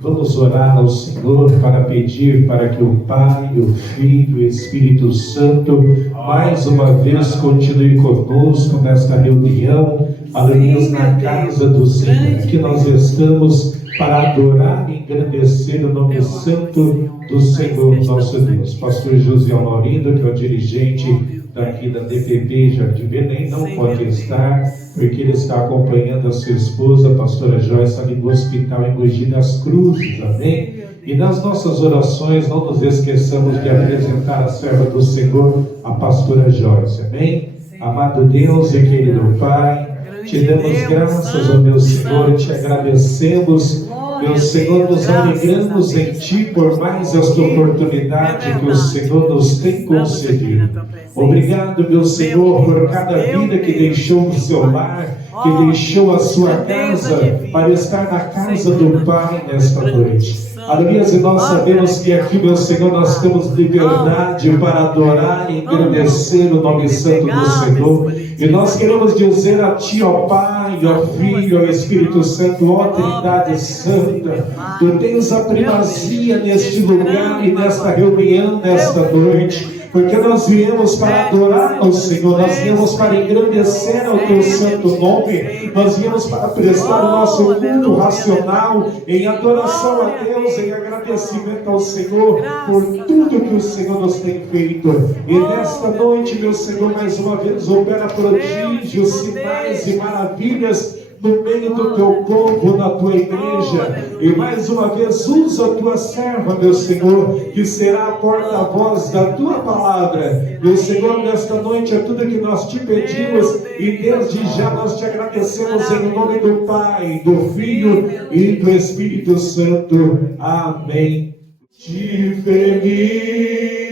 Vamos orar ao Senhor para pedir para que o Pai, o Filho e o Espírito Santo mais uma vez continue conosco nesta reunião, aleluia, na casa do Senhor. Aqui nós estamos para adorar e engrandecer o nome santo do Senhor nosso Deus. Pastor José Laurindo, que é o dirigente daqui da DPP Jardim Belém, não pode estar, porque ele está acompanhando a sua esposa, a pastora Joyce, ali no hospital em Mogi das Cruzes, amém? E nas nossas orações não nos esqueçamos de apresentar a serva do Senhor, a pastora Joyce, amém? Amado Deus e querido Pai, te damos graças, ó meu Senhor, e te agradecemos, meu Senhor, nos alegramos em Ti por mais esta oportunidade que o Senhor nos tem concedido. Obrigado, meu Senhor, por cada vida que deixou o seu lar, que deixou a sua casa para estar na casa do Pai nesta noite. Aleluia, e nós sabemos que aqui, meu Senhor, nós temos liberdade para adorar e engrandecer o nome santo do Senhor. E nós queremos dizer a Ti, ó Pai, ó Filho, ó Espírito Santo, ó Trindade Santa, Tu tens a primazia neste lugar e nesta reunião, nesta noite. Porque nós viemos para adorar ao Senhor, nós viemos para engrandecer ao Teu santo nome, nós viemos para prestar o nosso culto racional em adoração a Deus, em agradecimento ao Senhor por tudo que o Senhor nos tem feito. E nesta noite, meu Senhor, mais uma vez opera prodígios, sinais e maravilhas no meio do Teu povo, na Tua igreja. E mais uma vez usa a Tua serva, meu Senhor, que será a porta-voz da Tua palavra. Meu Senhor, nesta noite é tudo que nós Te pedimos e desde já nós Te agradecemos em nome do Pai, do Filho e do Espírito Santo. Amém. Te feliz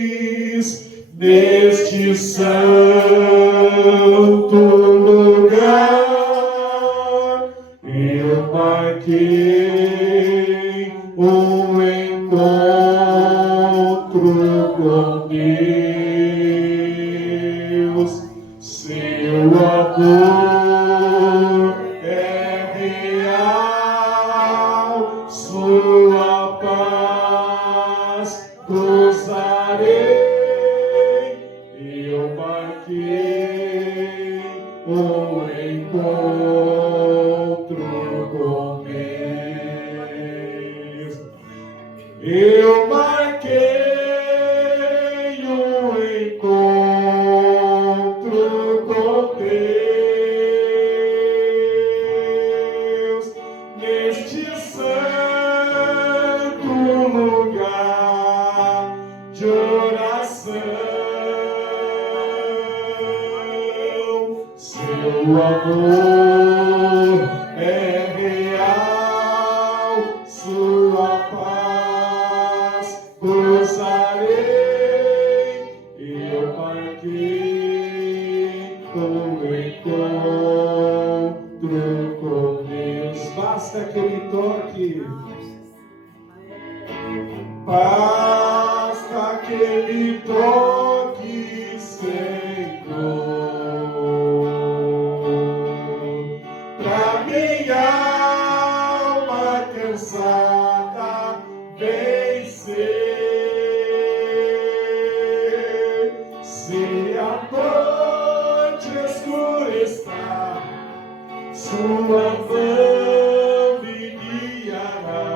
neste santo lugar. Eu marquei um encontro com Deus. Seu amor é real, sua paz gozarei. Eu marquei um encontro com Deus. Eu marquei um encontro com Deus neste santo lugar de oração. Seu amor é real, sua paz gozarei. Eu marquei um encontro com Deus. Basta que Ele toque. Basta que Ele toque, Senhor. Pra minha alma cansada vencer. Se a noite escura está, sua mão me guiará.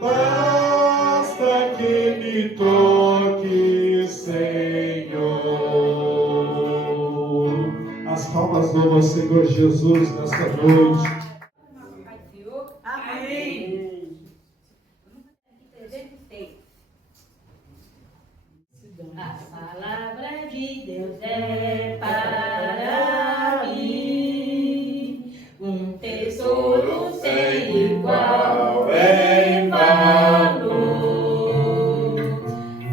Basta que me toque, Senhor. As palmas louvam ao Senhor Jesus nesta noite. Amém. A palavra de Deus é para mim um tesouro sem igual em valor.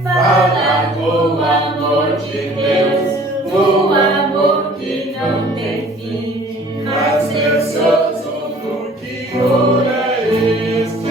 Fala do amor de Deus, do amor que não tem fim, mas precioso do que ora este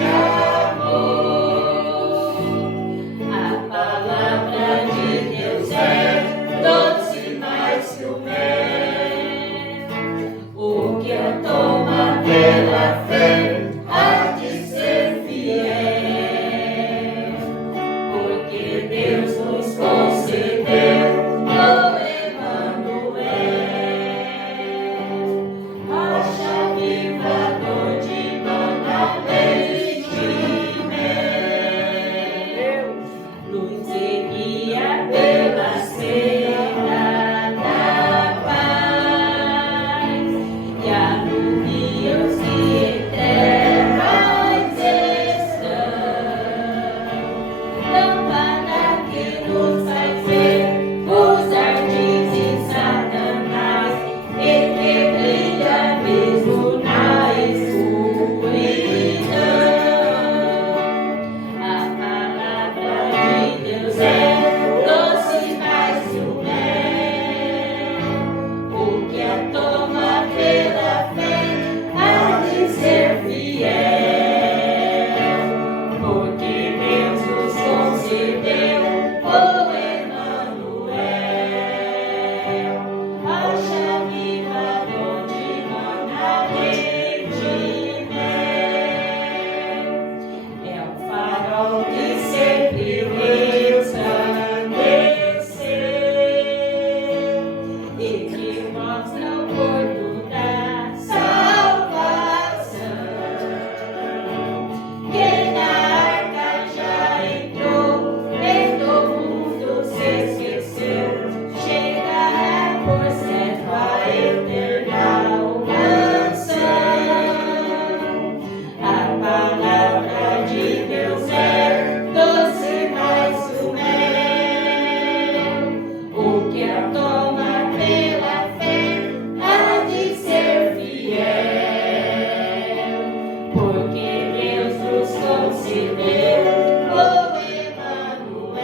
te ver, oh Emanuel,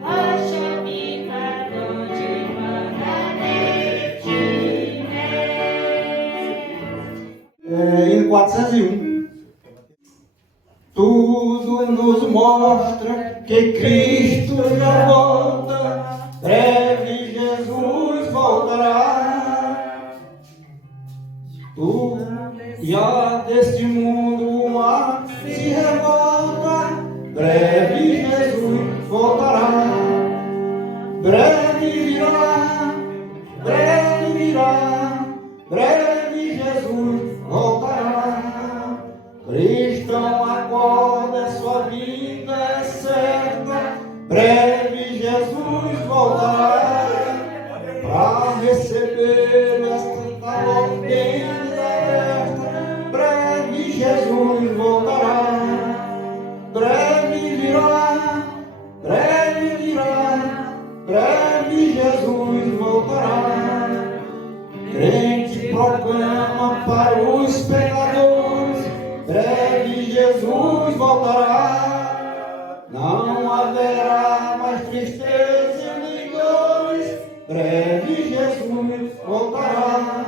rocha viva, donde mana leite e mel. Em 401, tudo nos mostra que Cristo já volta, breve Jesus voltará. Tu já deste mundo o mar se revolta, breve Jesus voltará. Breve virá, breve virá, breve Jesus voltará. Cristão, acorda, sua vida é certa, breve Jesus voltará. Para receber esta ordem aberta, breve Jesus voltará. Breve virá, breve virá, breve Jesus voltará. Crente proclama para os pecadores, breve Jesus voltará. Não haverá mais tristeza nem dores, breve Jesus voltará.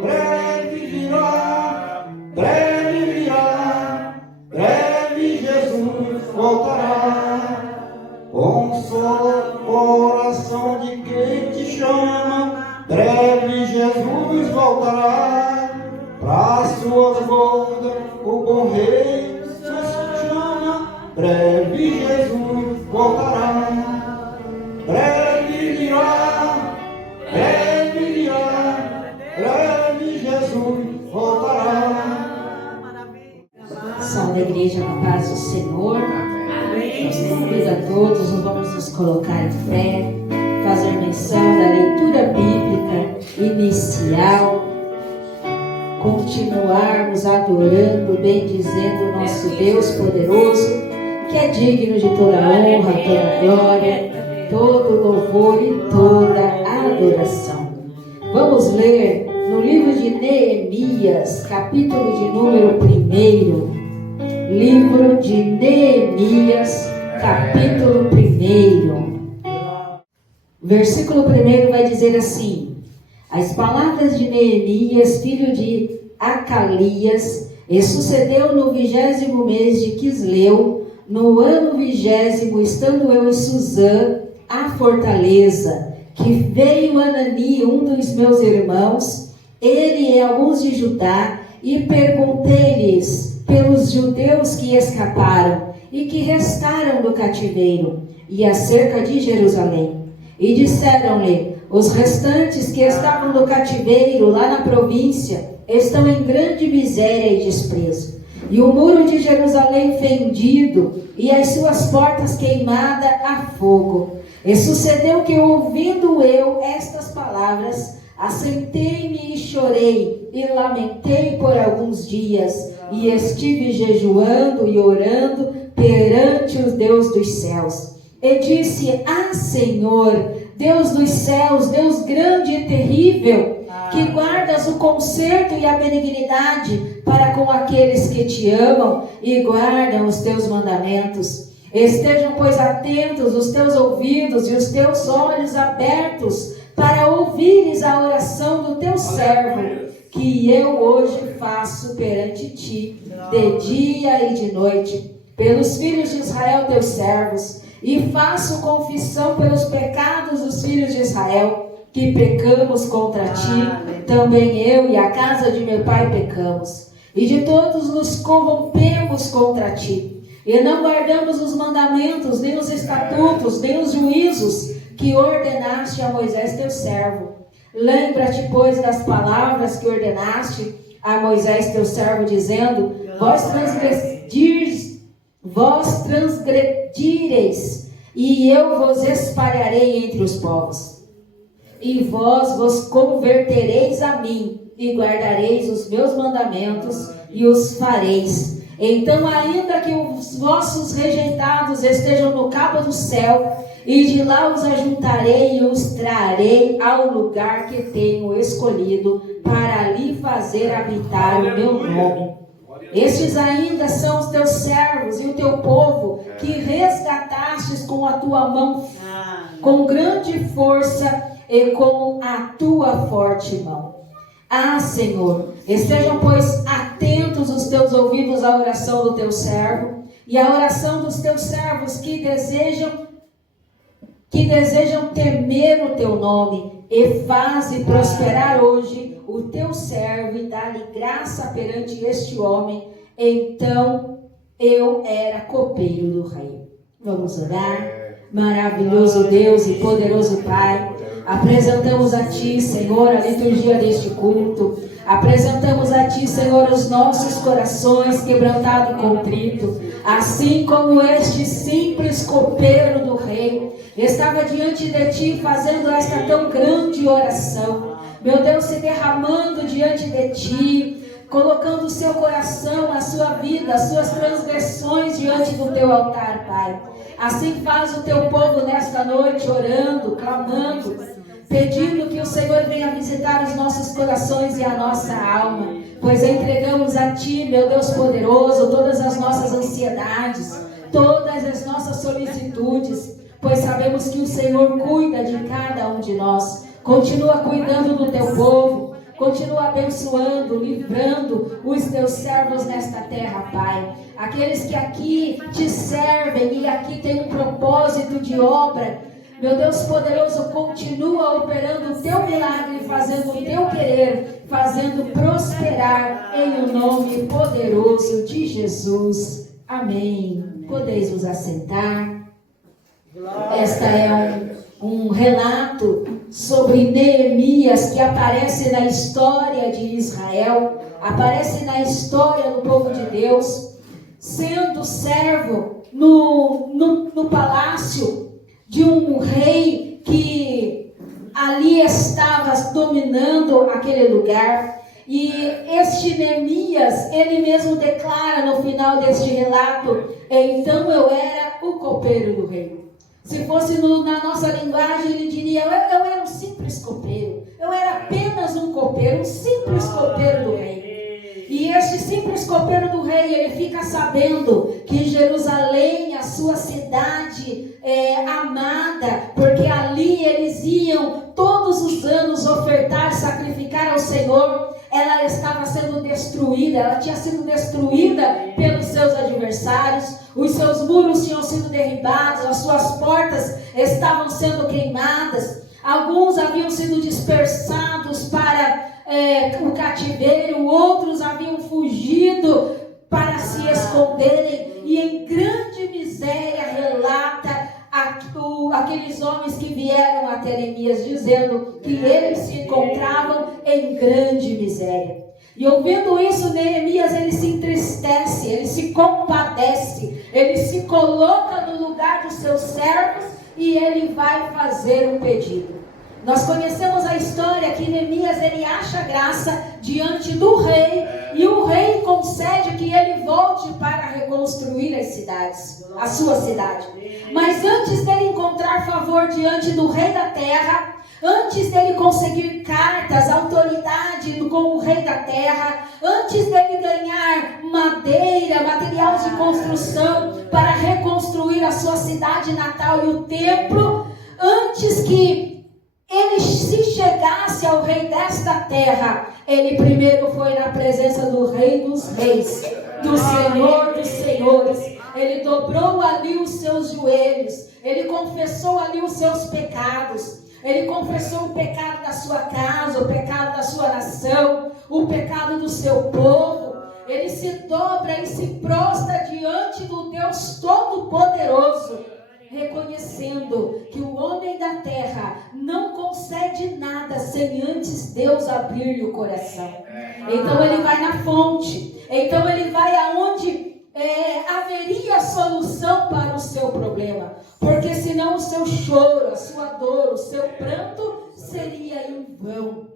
Breve virá, breve virá, breve Jesus voltará. Consola o coração de quem te chama, breve Jesus voltará. Para suas bodas o bom rei nos chama, breve Jesus voltará. Breve virá, breve virá, breve Jesus voltará. São da igreja na paz do Senhor. Nós convido a todos, vamos nos colocar em fé, fazer menção da leitura bíblica inicial, continuarmos adorando, bendizendo o nosso Deus poderoso, que é digno de toda honra, toda glória, todo louvor e toda adoração. Vamos ler no livro de Neemias, capítulo de número 1. Livro de Neemias, capítulo 1. Versículo 1 vai dizer assim: as palavras de Neemias, filho de Acalias, e sucedeu no 20º mês de Quisleu, no ano 20º, estando eu em Suzã, a fortaleza, que veio Anani, um dos meus irmãos, ele e alguns de Judá, e perguntei-lhes pelos judeus que escaparam e que restaram do cativeiro, e acerca de Jerusalém. E disseram-lhe: os restantes que estavam no cativeiro lá na província estão em grande miséria e desprezo, e o muro de Jerusalém fendido, e as suas portas queimadas a fogo. E sucedeu que, ouvindo eu estas palavras, assentei-me e chorei, e lamentei por alguns dias, e estive jejuando e orando perante o Deus dos céus. E disse: ah, Senhor, Deus dos céus, Deus grande e terrível, que guardas o conserto e a benignidade para com aqueles que te amam e guardam os teus mandamentos. Estejam, pois, atentos os teus ouvidos e os teus olhos abertos para ouvires a oração do teu servo, que eu hoje faço perante ti, de dia e de noite, pelos filhos de Israel, teus servos, e faço confissão pelos pecados dos filhos de Israel, que pecamos contra ti, também eu e a casa de meu pai pecamos, e de todos nos corrompemos contra ti, e não guardamos os mandamentos, nem os estatutos, nem os juízos que ordenaste a Moisés teu servo. Lembra-te, pois, das palavras que ordenaste a Moisés teu servo, dizendo: vós transgredireis, e eu vos espalharei entre os povos. E vós vos convertereis a mim, e guardareis os meus mandamentos, e os fareis. Então, ainda que os vossos rejeitados estejam no cabo do céu, e de lá os ajuntarei e os trarei ao lugar que tenho escolhido, para ali fazer habitar o meu nome. Estes ainda são os teus servos e o teu povo, que resgatastes com a tua mão, com grande força e com a tua forte mão. Ah, Senhor, estejam, pois, atentos os teus ouvidos à oração do teu servo e à oração dos teus servos que desejam temer o teu nome, e faze prosperar hoje o teu servo e dá-lhe graça perante este homem. Então eu era copeiro do rei. Vamos orar. Maravilhoso Deus e poderoso Pai, apresentamos a Ti, Senhor, a liturgia deste culto. Apresentamos a Ti, Senhor, os nossos corações quebrantados e contritos, assim como este simples copeiro do rei estava diante de Ti fazendo esta tão grande oração. Meu Deus, se derramando diante de Ti, colocando o seu coração, a sua vida, as suas transgressões diante do Teu altar, Pai. Assim faz o Teu povo nesta noite, orando, clamando, pedindo que o Senhor venha visitar os nossos corações e a nossa alma, pois entregamos a Ti, meu Deus poderoso, todas as nossas ansiedades, todas as nossas solicitudes, pois sabemos que o Senhor cuida de cada um de nós. Continua cuidando do Teu povo, continua abençoando, livrando os Teus servos nesta terra, Pai. Aqueles que aqui Te servem e aqui têm um propósito de obra, meu Deus poderoso, continua operando o Teu milagre, fazendo o Teu querer, fazendo prosperar em o nome poderoso de Jesus. Amém. Podeis vos assentar. Esta é um relato sobre Neemias que aparece na história de Israel, aparece na história do povo de Deus, sendo servo no palácio de um rei que ali estava dominando aquele lugar. E este Neemias, ele mesmo declara no final deste relato: então eu era o copeiro do rei. Se fosse na nossa linguagem, ele diria: eu era um simples copeiro, eu era apenas um copeiro, um simples copeiro do rei. E este simples copeiro do rei, ele fica sabendo que Jerusalém, a sua cidade amada, porque ali eles iam todos os anos ofertar, sacrificar ao Senhor, ela estava sendo destruída, ela tinha sido destruída pelos seus adversários, os seus muros tinham sido derribados, as suas portas estavam sendo queimadas, alguns haviam sido dispersados para o cativeiro, outros haviam fugido para se esconderem, e em grande miséria relata aqueles homens que vieram até Neemias, dizendo que eles se encontravam em grande miséria. E ouvindo isso, Neemias, ele se entristece, ele se compadece, ele se coloca no lugar dos seus servos e ele vai fazer um pedido. Nós conhecemos a história que Neemias, ele acha graça diante do rei, e o rei concede que ele volte para reconstruir as cidades, a sua cidade. Mas antes dele encontrar favor diante do rei da terra, antes dele conseguir cartas, autoridade com o rei da terra, antes dele ganhar madeira, material de construção para reconstruir a sua cidade natal e o templo, antes que ele se chegasse ao rei desta terra, ele primeiro foi na presença do rei dos reis, do Senhor dos senhores. Ele dobrou ali os seus joelhos, ele confessou ali os seus pecados, ele confessou o pecado da sua casa, o pecado da sua nação, o pecado do seu povo. Ele se dobra e se prostra diante do Deus Todo-Poderoso, reconhecendo que o homem da terra não concede nada sem antes Deus abrir-lhe o coração. Então ele vai na fonte, então ele vai aonde haveria solução para o seu problema, porque senão o seu choro, a sua dor, o seu pranto seria em vão.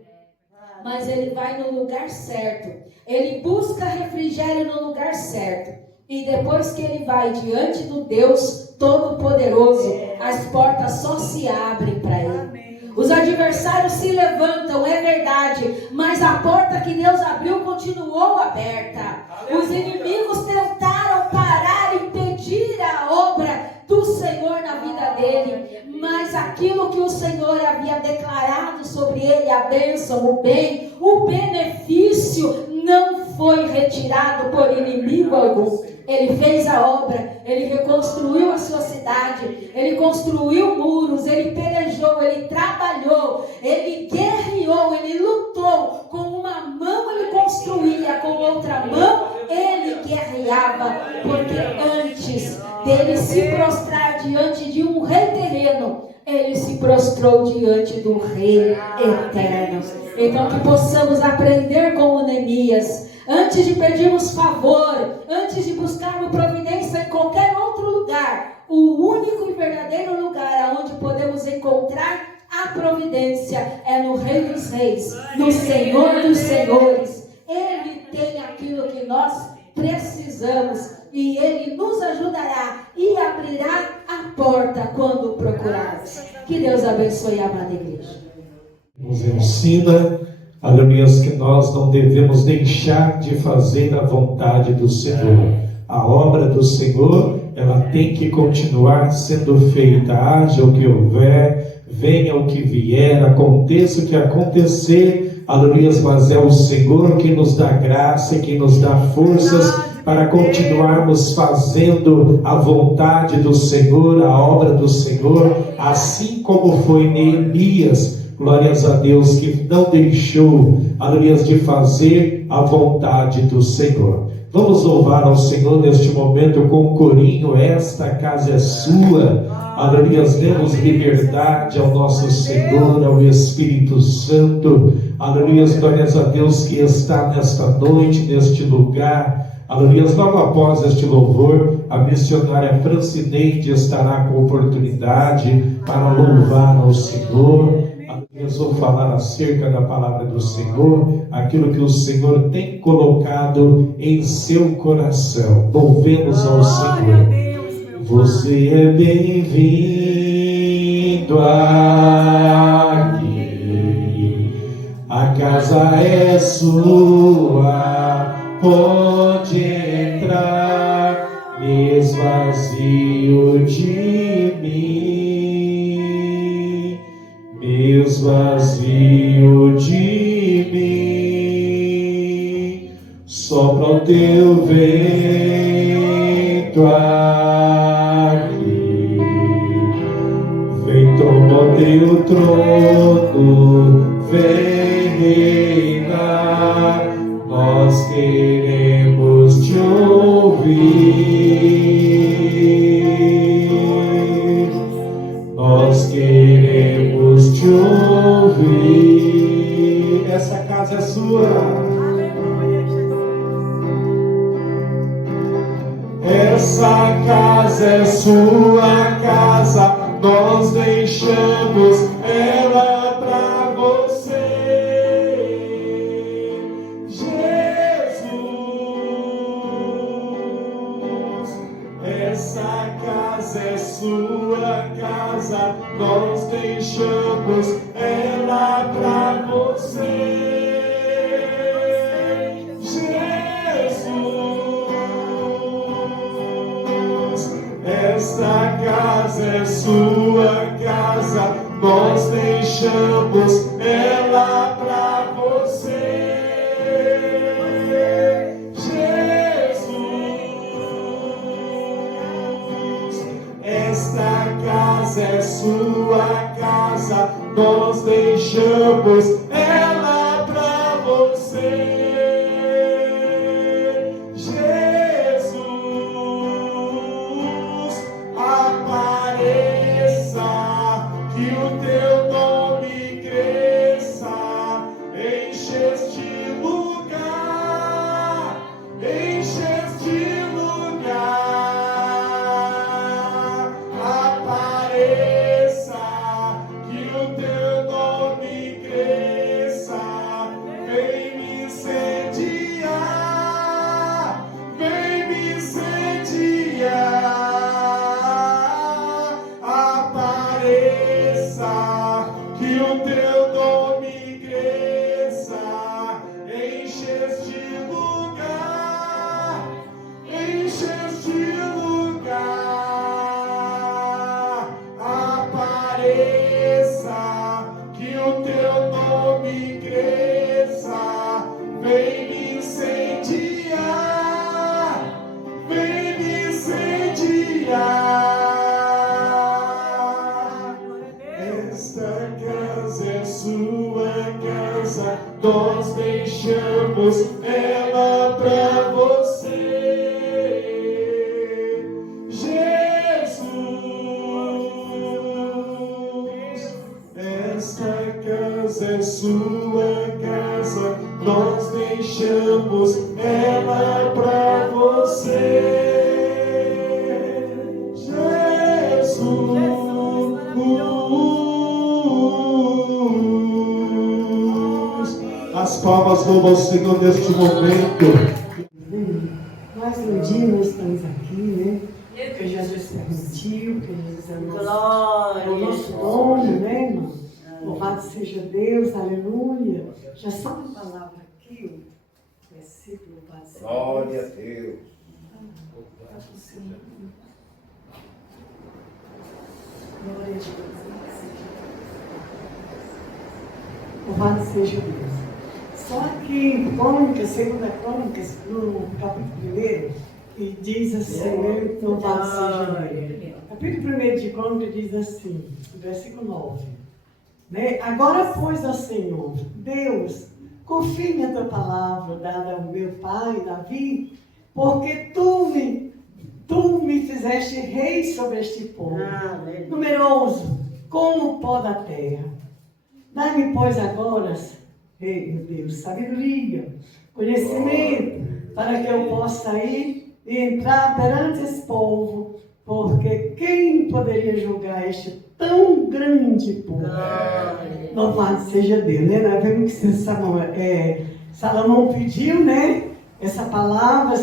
Mas ele vai no lugar certo, ele busca refrigério no lugar certo. E depois que ele vai diante do Deus Todo-Poderoso, as portas só se abrem para ele. Os adversários se levantam, é verdade, mas a porta que Deus abriu continuou aberta. Os inimigos tentaram parar e impedir a obra do Senhor na vida dele, mas aquilo que o Senhor havia declarado sobre ele, a bênção, o bem, o benefício, não foi retirado por inimigo algum. Ele fez a obra, ele reconstruiu a sua cidade, ele construiu muros, ele pelejou, ele trabalhou, ele guerreou, ele lutou. Com uma mão ele construía, com outra mão ele guerreava, porque antes dele se prostrar diante de um rei terreno, ele se prostrou diante do rei eterno. Então que possamos aprender com Neemias. Antes de pedirmos favor, antes de buscarmos providência em qualquer outro lugar, o único e verdadeiro lugar onde podemos encontrar a providência é no Rei dos Reis, no Senhor dos Senhores. Ele tem aquilo que nós precisamos e Ele nos ajudará e abrirá a porta quando o procurarmos. Que Deus abençoe a amada igreja. Nos ensina, aleluia, que nós não devemos deixar de fazer a vontade do Senhor. A obra do Senhor, ela tem que continuar sendo feita, haja o que houver, venha o que vier, aconteça o que acontecer, aleluia, mas é o Senhor que nos dá graça, que nos dá forças para continuarmos fazendo a vontade do Senhor, a obra do Senhor, assim como foi Neemias. Glórias a Deus, que não deixou, aleluia, de fazer a vontade do Senhor. Vamos louvar ao Senhor neste momento com o corinho, esta casa é sua. Aleluia, demos liberdade ao nosso Senhor, ao Espírito Santo. Aleluia, glórias a Deus que está nesta noite, neste lugar. Aleluia, logo após este louvor, a missionária Francineide estará com oportunidade para louvar ao Senhor. Eu vou falar acerca da palavra do Senhor, aquilo que o Senhor tem colocado em seu coração. Louvemos ao Senhor. Você é bem-vindo aqui, a casa é sua, pode entrar, me esvazio de mim. Esvazio de mim, sopra o teu vento aqui, vem toma o teu trono, vem reinar, nós queremos te ouvir, nós queremos te ouvir. Essa casa é sua. Essa casa é sua casa. Nós deixamos ela pra você, Jesus. Essa casa é sua casa. Nós deixamos ela pra você, Jesus. Esta casa é sua casa. Nós deixamos ela pra você, Jesus. Esta casa é sua casa, nós deixamos ela pra você, Jesus. Apareça, que o teu nome cresça, enche este lugar, enche este lugar. Apareça, que o teu nome cresça. palmas, louva ao Senhor neste momento. Mais um dia nós estamos aqui, né? Porque Jesus permitiu, porque Jesus é o nosso dono, né, irmão? Louvado seja Deus, aleluia. Já só uma palavra aqui, o versículo, louvado seja Deus. Glória a Deus. Glória a Deus. Louvado seja Deus. Só que em Crônicas, segunda Crônicas, no capítulo 1, e diz assim, né? Louvado seja Deus. Capítulo 1 de Crônicas diz assim, versículo 9. Né? Agora, pois, ó Senhor, Deus, confirme a tua palavra dada ao meu pai Davi, porque tu me fizeste rei sobre este povo, numeroso como o pó da terra. Dá-me, pois, agora, rei, meu Deus, sabedoria, conhecimento, para que eu possa ir e entrar perante esse povo, porque quem poderia julgar este tão grande povo? Louvado seja Deus, né? Nós vemos que Salomão pediu, né? Essa palavra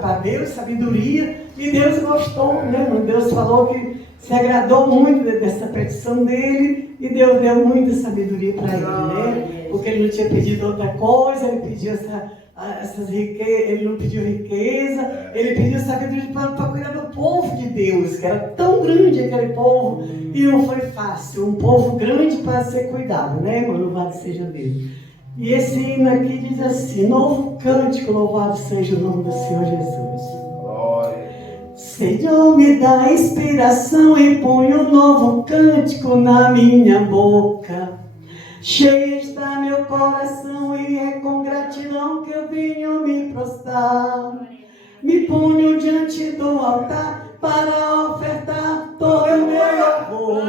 para Deus, sabedoria, e Deus gostou, né? Deus falou que se agradou muito dessa petição dele, e Deus deu muita sabedoria para ele, né? Porque ele não tinha pedido outra coisa, ele pediu essas riquezas, ele não pediu riqueza, ele pediu sabedoria para cuidar do povo de Deus, que era tão grande aquele povo, e não foi fácil, um povo grande para ser cuidado, né, irmão? Louvado seja Deus. E esse hino aqui diz assim: novo cântico, louvado seja o nome do Senhor Jesus. Senhor, me dá inspiração e põe um novo cântico na minha boca. Cheio está meu coração e é com gratidão que eu venho me prostrar. Me ponho diante do altar para ofertar todo o meu louvor.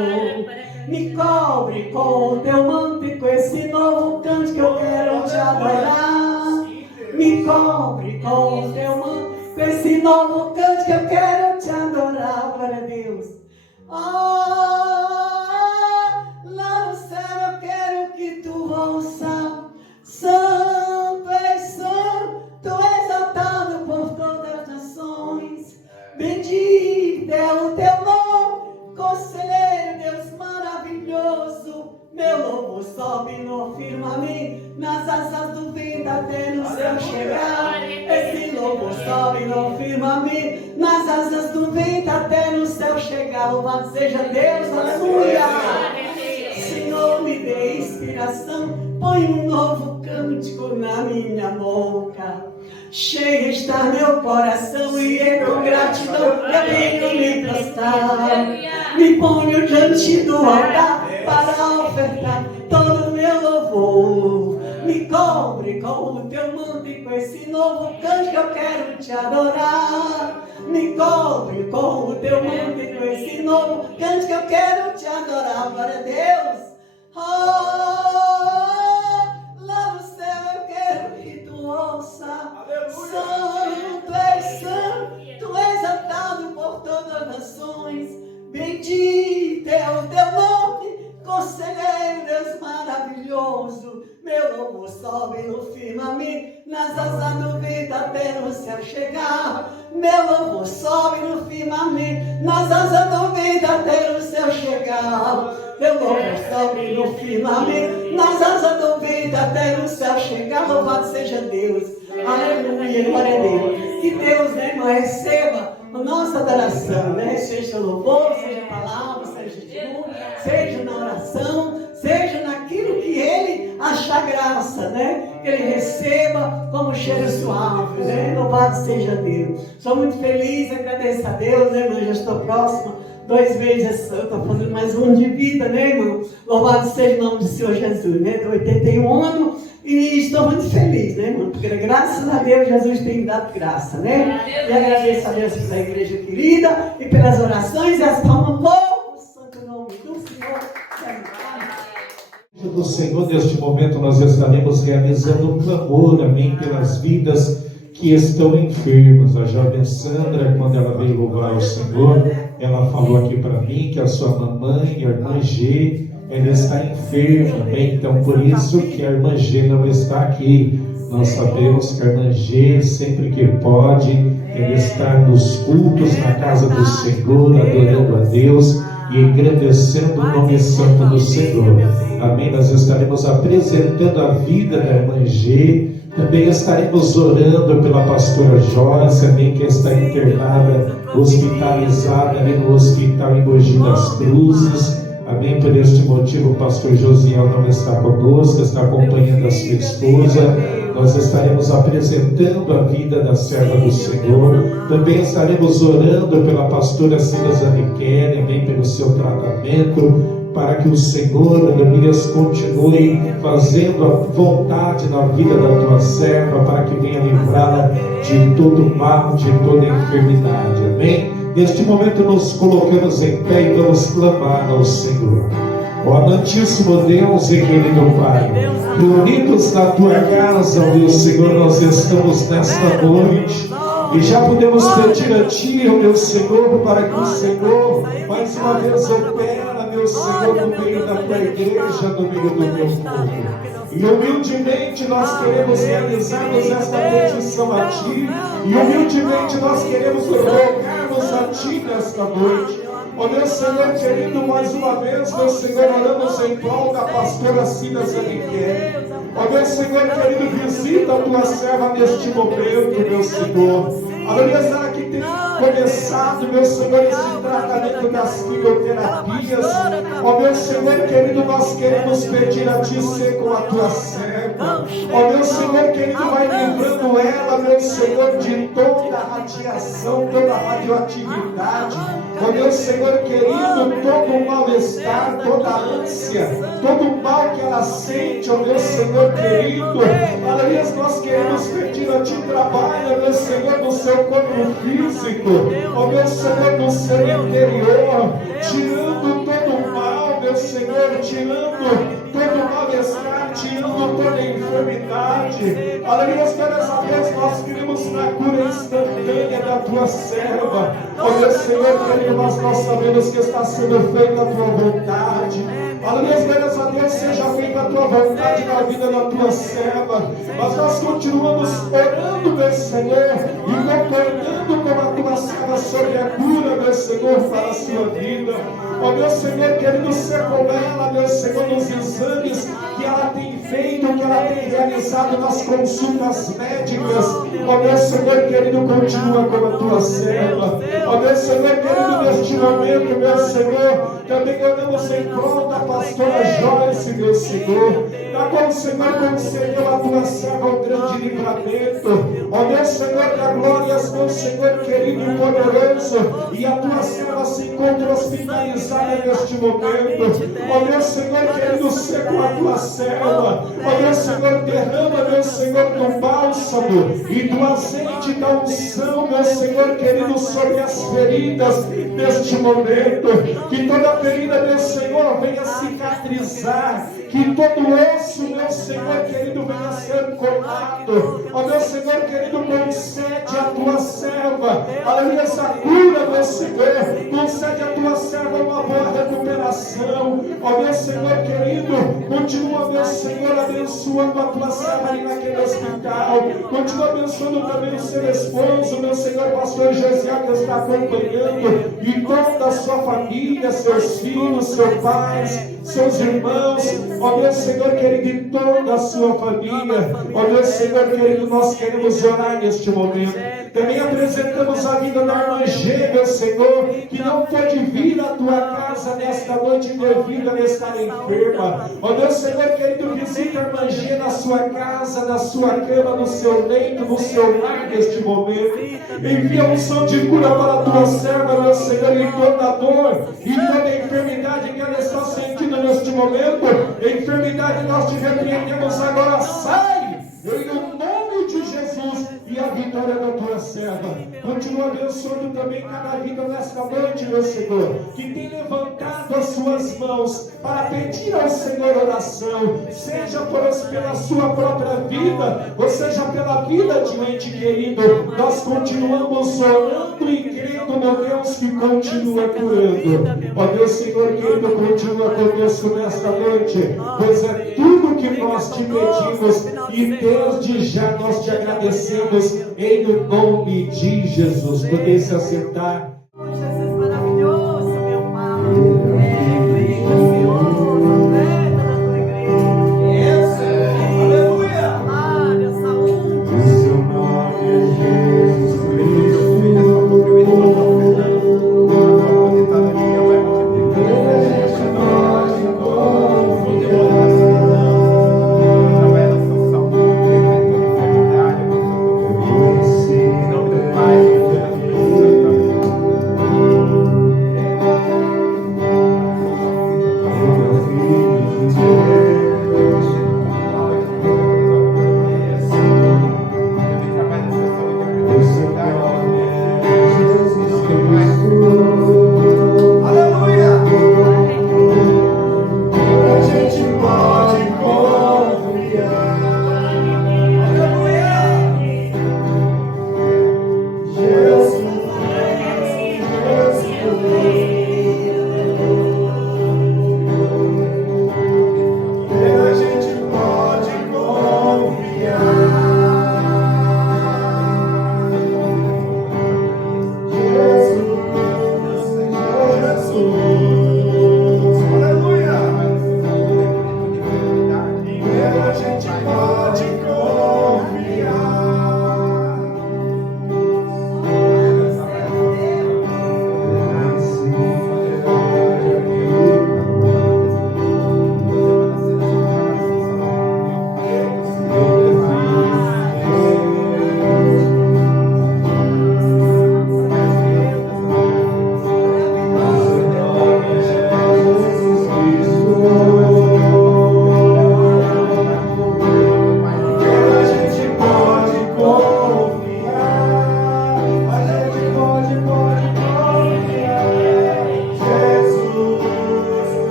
Me cobre com o teu manto e com esse novo canto que eu quero te adorar. Me cobre com o teu manto com esse novo canto que eu quero te adorar. Glória a Deus. Lá no céu eu quero que tu ouça. Santo és santo, exaltado por todas as nações. Bendito é o teu nome, conselheiro, Deus maravilhoso. Meu louvor sobe no firmamento, nas asas do vento até no céu chegar. Esse louvor sobe no firmamento, nas asas do vento até no céu chegar. Louvado seja Deus, aleluia. Senhor, me dê inspiração, põe um novo cântico na minha boca. Cheio está meu coração e é com gratidão eu venho me prostrar. Me ponho diante do altar para ofertar todo o meu louvor. Me cobre com o teu manto e com esse novo canto que eu quero te adorar. Me cobre com o teu manto e com esse novo canto que eu quero te adorar. Glória a Deus. Lá no céu eu quero que tu ouça. Santo és santo, exaltado por todas as nações. Bendito é o teu nome, conselheiro, Deus maravilhoso. Meu louvor sobe no firmamento, nas asas do vento até no céu chegar. Meu louvor sobe no firmamento, nas asas do vento até no céu chegar. Meu louvor sobe no firmamento, nas asas do vento até no céu chegar. Louvado seja Deus, aleluia, glória a Deus. Que Deus, né, irmão, receba a nossa adoração, né? Seja louvor, seja palavra, seja jejum, seja na oração, seja naquilo que Ele achar graça, né? Que Ele receba como cheiro suave, né? Louvado seja Deus. Sou muito feliz, agradeço a Deus, né, irmão? Já estou próxima, 2 meses, eu estou fazendo mais um de vida, né, irmão? Louvado seja o nome do Senhor Jesus, né? Tenho 81 anos. E estou muito feliz, né, irmão? Porque graças a Deus, Jesus tem dado graça, né? E agradeço a Deus pela igreja querida e pelas orações e as palmas. Louvo o santo nome do Senhor. Do Senhor, neste momento nós estaremos realizando um clamor, amém, pelas vidas que estão enfermas. A jovem Sandra, quando ela veio louvar o Senhor, ela falou aqui para mim que a sua mamãe, a irmã G, ela está enferma, amém? Então, por isso que a irmã G não está aqui. Nós sabemos que a irmã G, sempre que pode, ela está nos cultos na casa do Senhor, adorando a Deus e engrandecendo o nome santo do Senhor. Amém? Nós estaremos apresentando a vida da irmã G. Também estaremos orando pela pastora Joyce, amém, que está internada, hospitalizada ali no hospital em Mogi das Cruzes. Amém? Por este motivo o pastor Josiel não está conosco, está acompanhando a sua esposa. Nós estaremos apresentando a vida da serva do Senhor. Também estaremos orando pela pastora Silas Aniquene, amém, pelo seu tratamento, para que o Senhor, aleluias, continue fazendo a vontade na vida da tua serva, para que venha livrá-la de todo mal, de toda enfermidade, amém? Neste momento nos colocamos em pé e vamos clamar ao Senhor. Ó amantíssimo Deus e querido Pai, reunidos na tua casa, meu Senhor, nós estamos nesta noite e já podemos pedir a Ti, meu Senhor, para que o Senhor mais uma vez opera, meu Senhor, no meio da tua igreja, no meio do teu povo. E humildemente nós queremos realizarmos esta petição a Ti, e humildemente nós queremos rogar-nos a Ti nesta noite. Ó meu Senhor querido, mais uma vez, meu Senhor, oramos em prol da pastora Silas Aniquene. Ó meu Senhor querido, visita a tua serva neste momento, meu Senhor. Aleluia, ela que tem começado, meu Senhor, esse tratamento das quimioterapias. Ó meu Senhor querido, nós queremos pedir a Ti, ser com a tua serva. Ó meu Senhor querido, vai livrando ela, meu Senhor, de toda a radiação, toda a radioatividade. Ó meu Senhor querido, todo o mal-estar, toda a ânsia, todo o mal que ela sente, ó meu Senhor querido. Aleluia, nós queremos pedir a Ti, trabalha, meu Senhor, no seu corpo físico, ó meu Senhor, no seu interior, tirando todo o mal, meu Senhor, tirando todo o mal-estar, tirando toda a enfermidade. Aleluia, dessa vez nós queremos na cura instantânea da tua serva. Ó meu Senhor querido, mas nós sabemos que está sendo feita a tua vontade. Aleluia, graças a Deus, seja feita a tua vontade na vida da tua serva. Mas nós continuamos orando, meu Senhor, e concordando com a tua serva sobre a cura, meu Senhor, para a sua vida. Ó meu Senhor querido, ser com ela, meu Senhor, nos exames que ela tem feito, que ela tem realizado nas consultas médicas. Ó meu Senhor querido, continua com a tua serva. Ó meu Senhor querido, neste momento, meu Senhor, também oramos em prol da pastora Joyce, meu Senhor, na qual o Senhor concedeu a tua serva um grande livramento. Ó meu Senhor da glória, meu Senhor querido e poderoso, e a tua serva se encontra hospitalizada neste momento. Ó meu Senhor querido, ser com a tua serva. Ó meu Senhor, derrama, meu Senhor, do bálsamo e do azeite da unção, meu Senhor querido, sobre as feridas neste momento. Que toda ferida, meu Senhor, venha cicatrizar. Que todo osso, meu Senhor querido, venha ser colado. Ó meu Senhor querido, concede a tua serva, aleluia, essa cura, meu Senhor. Concede a tua serva uma boa recuperação. Ó meu Senhor querido, continua, meu Senhor, abençoando a tua serva ali naquele hospital. Continua abençoando também o seu esposo, meu Senhor, pastor Josiel, que está acompanhando, e toda a sua família, seus filhos, seus pais, seus irmãos. Ó meu Senhor querido, e toda a sua família. Ó meu Senhor querido, nós queremos orar neste momento. Também apresentamos a vida da irmã G, meu Senhor, que não pode vir à tua casa nesta noite devido a estar enferma. Ó meu Senhor querido, visita a irmã G na sua casa, na sua cama, no seu leito, no seu lar neste momento. Envia unção de cura para a tua serva, meu Senhor, em toda dor, em toda enfermidade que ela está sentindo neste momento. Enfermidade, nós te repreendemos agora, sai! Em nome de Jesus, e a vitória da tua serva. Continua abençoando também cada vida nesta noite, meu Senhor, que tem levantado as suas mãos para pedir ao Senhor oração, seja pela sua própria vida, ou seja pela vida de um ente querido. Nós continuamos orando e crendo como Deus que continua curando. Ó Deus, Senhor querido, continua conosco nesta noite, pois é tudo que nós te pedimos e desde já nós te agradecemos em o nome de Jesus. Poder se assentar. Jesus maravilhoso, meu Pai. Glorifica o Senhor, oferta da tua igreja. Aleluia. Glória, saúde. Seu nome é Jesus Cristo.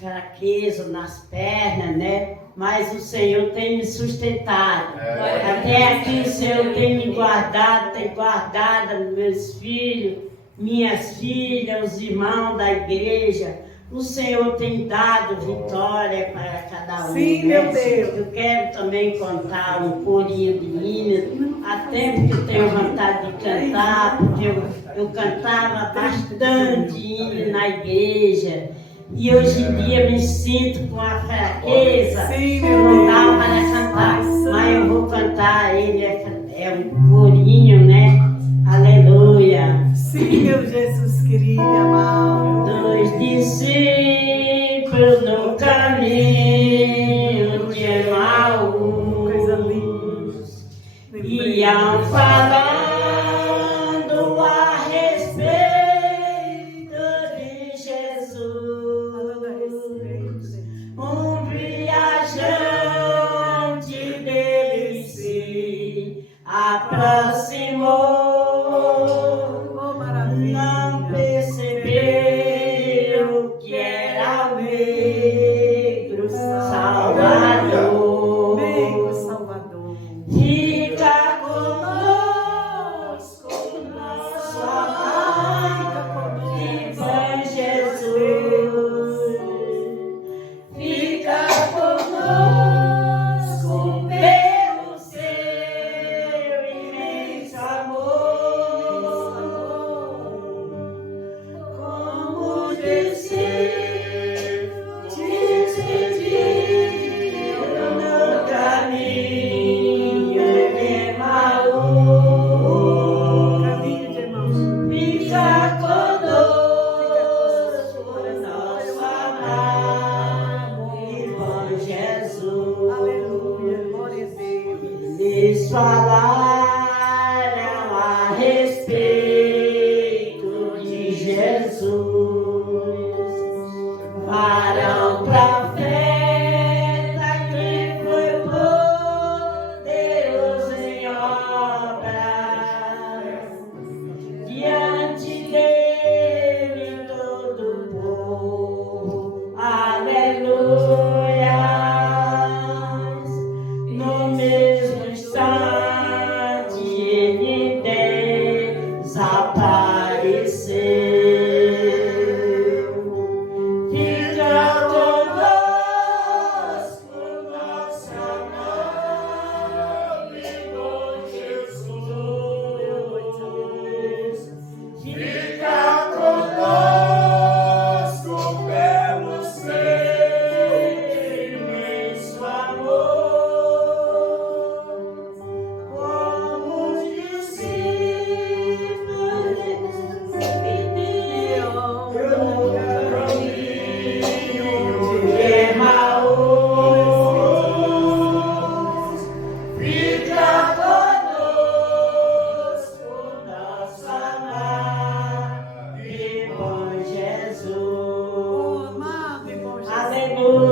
Fraqueza nas pernas, né? Mas o Senhor tem me sustentado. Até aqui o Senhor tem me guardado, tem guardado meus filhos, minhas filhas, os irmãos da igreja. O Senhor tem dado vitória para cada um. Sim, né? meu Deus. Eu quero também cantar um corinho de hinos. Há tempo que eu tenho vontade de cantar, porque eu cantava bastante hino na igreja. E hoje em dia me sinto com a fraqueza, Sim, não dá para cantar, mas eu vou cantar, ele é um corinho, né? Aleluia. Sim, meu Jesus querido, amado. Dois discípulos no caminho de Emaús, Coisa linda. iam falando a respeito de Jesus. Um viajante dele se aproximou, Oh, maravilha. não percebeu que falaram a respeito de Jesus. Varão profeta que foi poderoso em obras, diante dele todo o povo, aleluia. No mesmo instante ele desapareceu.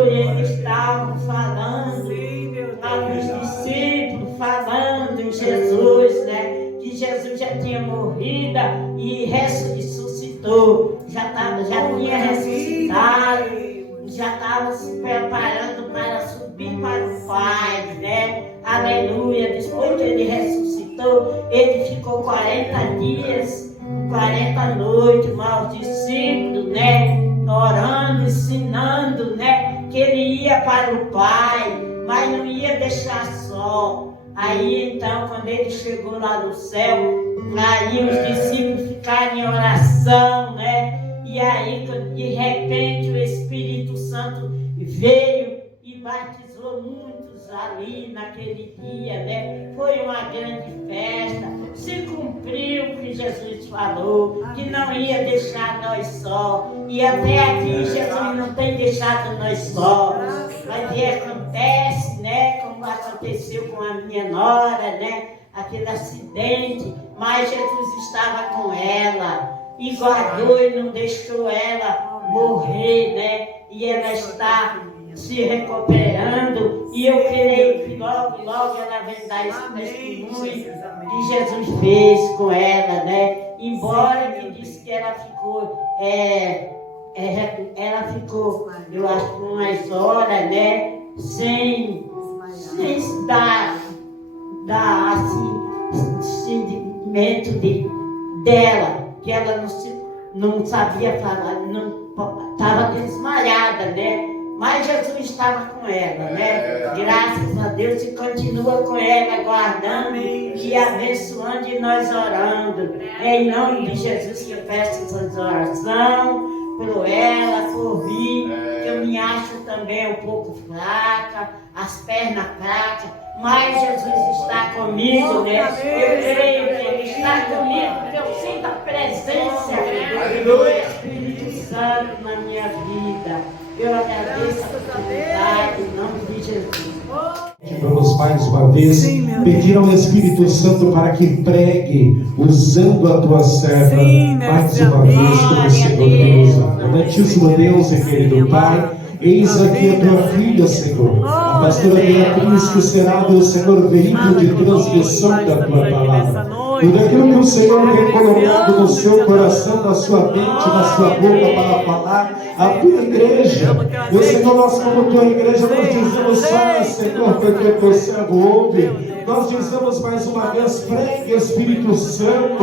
Eles estavam falando, os discípulos falando em Jesus, né? Que Jesus já tinha morrido e ressuscitou, já tinha ressuscitado, já estava se preparando para subir para o Pai, né? Aleluia. Depois que ele ressuscitou, ele ficou 40 dias, 40 noites, com os discípulos, né? Orando, ensinando, né? Que ele ia para o Pai, mas não ia deixar só. Aí então, quando ele chegou lá no céu, aí os discípulos ficaram em oração, né? E aí, de repente, o Espírito Santo veio e batizou muitos ali naquele dia, né? Foi uma grande festa. Se cumpriu o que Jesus falou, que não ia deixar nós só. E até aqui Jesus não tem deixado nós só. Mas acontece, né? Como aconteceu com a minha nora, né? Aquele acidente. Mas Jesus estava com ela e guardou e não deixou ela morrer, né? E ela está se recuperando. E eu creio que logo ela vem dar esse testemunho que Jesus fez com ela, né? Embora que disse que ela ficou, eu acho, umas horas, né? Sem dar assim, sentimento dela, que ela não sabia falar, estava desmaiada, né? Mas Jesus estava com ela, né? Graças a Deus, e continua com ela, guardando e abençoando e nós orando. Em nome de Jesus que eu peço essas orações por ela, por mim, que eu me acho também um pouco fraca, as pernas fracas, mas Jesus está comigo, né? Eu creio que Ele está comigo, porque eu sinto a presença do Espírito Santo na minha vida. Eu agradeço a oportunidade em nome de Jesus. Vamos mais uma vez pedir ao Espírito Santo para que pregue, usando a tua serva, mais uma vez, como o Senhor tem usado. Amantíssimo Deus e querido Pai, eis aqui a tua filha, Senhor, a pastora Beatriz, que será, meu Senhor, veículo de transmissão da tua palavra. Tudo aquilo que o Senhor tem colocado no seu coração, na sua mente, na sua boca para falar, a tua igreja. Meu Senhor, nós como tua igreja, nós dizemos, fala, Senhor, porque o teu servo ouve. Nós dizemos mais uma vez, pregue, Espírito Santo,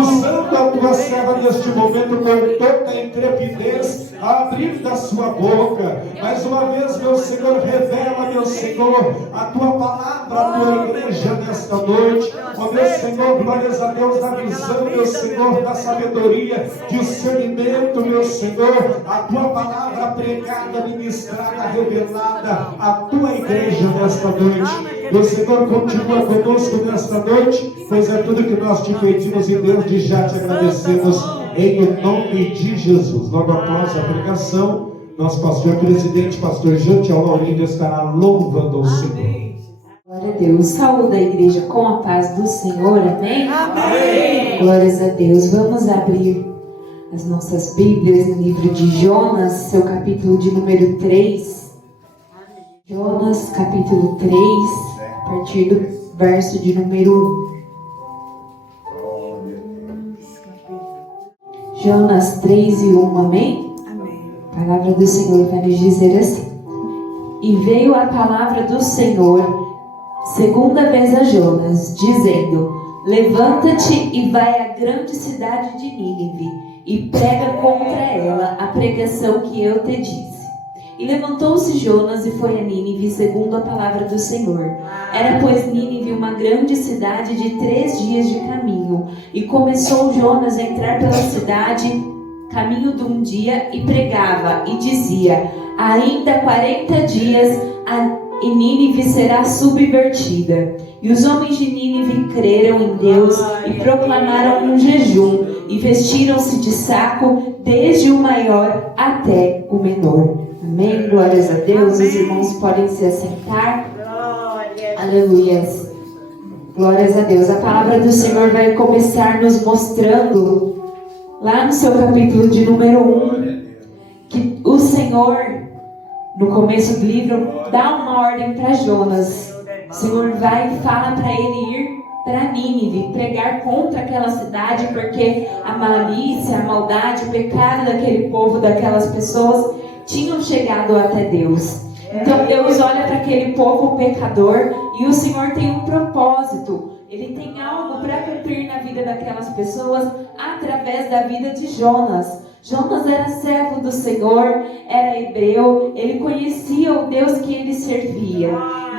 usando a tua serva neste momento com toda a intrepidez, abrindo a sua boca. Mais uma vez, meu Senhor, revela, meu Senhor, a tua palavra, a tua igreja nesta noite. Ó meu Senhor, glórias a Deus, na visão, meu Senhor, da sabedoria, discernimento, meu Senhor, a tua palavra pregada, ministrada, revelada, a tua igreja nesta noite. Meu Senhor, continua conosco nesta noite, pois é tudo que nós te pedimos e desde já te agradecemos em nome de Jesus. Logo após a pregação, nosso pastor presidente, pastor Jantiel Laurindo, estará louvando ao Senhor. Glória a Deus. Saúde a igreja com a paz do Senhor. Amém? Amém. Glórias a Deus. Vamos abrir as nossas Bíblias no livro de Jonas, seu capítulo de número 3. Jonas, capítulo 3, a partir do verso de número 1. Jonas 3 e 1, amém? Amém. A palavra do Senhor vai nos dizer assim: E veio a palavra do Senhor segunda vez a Jonas, dizendo: Levanta-te e vai à grande cidade de Nínive, e prega contra ela a pregação que eu te disse. E levantou-se Jonas e foi a Nínive, segundo a palavra do Senhor. Era, pois, Nínive uma grande cidade de 3 dias de caminho. E começou Jonas a entrar pela cidade, caminho de um dia, e pregava, e dizia: Ainda 40 dias e Nínive será subvertida. E os homens de Nínive creram em Deus e proclamaram um jejum, e vestiram-se de saco, desde o maior até o menor. Amém? Glórias a Deus. Os irmãos podem se assentar. Aleluias. Glórias a Deus. A palavra do Senhor vai começar nos mostrando, lá no seu capítulo de número 1, que o Senhor, no começo do livro, dá uma ordem para Jonas. O Senhor vai e fala para ele ir para Nínive, pregar contra aquela cidade, porque a malícia, a maldade, o pecado daquele povo, daquelas pessoas, tinham chegado até Deus. Então Deus olha para aquele povo pecador e o Senhor tem um propósito. Ele tem algo para cumprir na vida daquelas pessoas através da vida de Jonas. Jonas era servo do Senhor, era hebreu, ele conhecia o Deus que ele servia.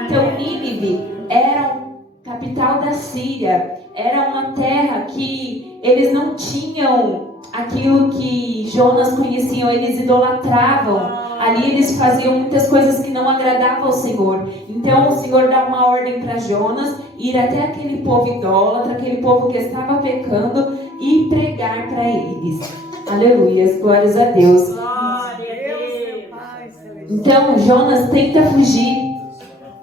Então Nínive era a capital da Síria, era uma terra que eles não tinham aquilo que Jonas conheciam, eles idolatravam. Ali eles faziam muitas coisas que não agradavam ao Senhor. Então o Senhor dá uma ordem para Jonas ir até aquele povo idólatra, aquele povo que estava pecando, e pregar para eles. Aleluias, glórias a Deus. Então Jonas tenta fugir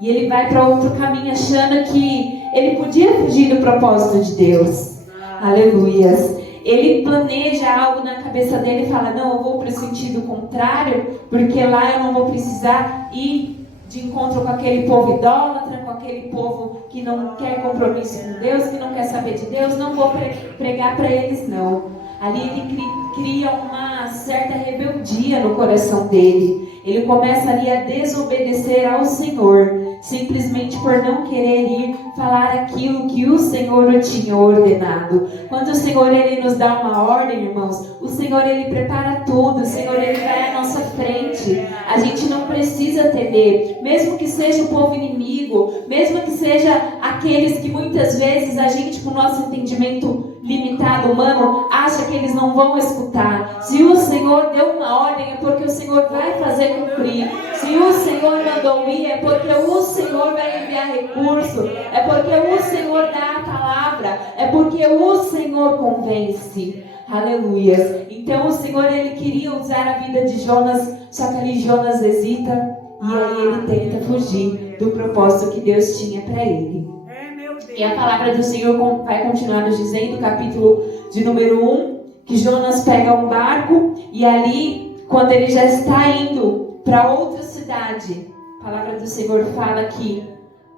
e ele vai para outro caminho, achando que ele podia fugir do propósito de Deus. Aleluias. Ele planeja algo na cabeça dele e fala: não, eu vou para o sentido contrário, porque lá eu não vou precisar ir de encontro com aquele povo idólatra, com aquele povo que não quer compromisso com Deus, que não quer saber de Deus. Não vou pregar para eles, não. Ali ele cria uma certa rebeldia no coração dele. Ele começa ali a desobedecer ao Senhor, simplesmente por não querer ir falar aquilo que o Senhor o tinha ordenado. Quando o Senhor ele nos dá uma ordem, irmãos, o Senhor ele prepara tudo, o Senhor ele vai à nossa frente. A gente não precisa temer, mesmo que seja o povo inimigo, mesmo que seja aqueles que muitas vezes a gente, com o nosso entendimento limitado, humano, acha que eles não vão escutar. Se o Senhor deu uma ordem, é porque o Senhor vai fazer cumprir. Se o Senhor mandou ir, é porque o Senhor vai enviar recurso, é porque o Senhor dá a palavra, é porque o Senhor convence. Aleluia. Então o Senhor ele queria usar a vida de Jonas, só que ali Jonas hesita e aí ele tenta fugir do propósito que Deus tinha para ele. E a palavra do Senhor vai continuar nos dizendo, capítulo de número 1, que Jonas pega um barco e ali, quando ele já está indo para outra cidade, a palavra do Senhor fala que,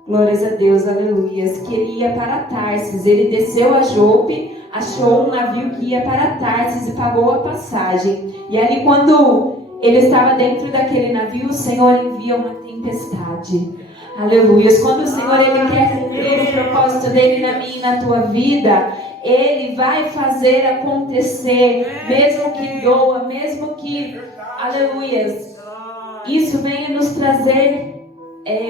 glórias a Deus, aleluias, que ele ia para Tarsis. Ele desceu a Jope, achou um navio que ia para Tarsis e pagou a passagem. E ali, quando ele estava dentro daquele navio, o Senhor envia uma tempestade. Aleluia. Quando o Senhor ele quer cumprir o propósito dele na minha e na tua vida, ele vai fazer acontecer, mesmo que doa, mesmo que, aleluia, isso venha nos trazer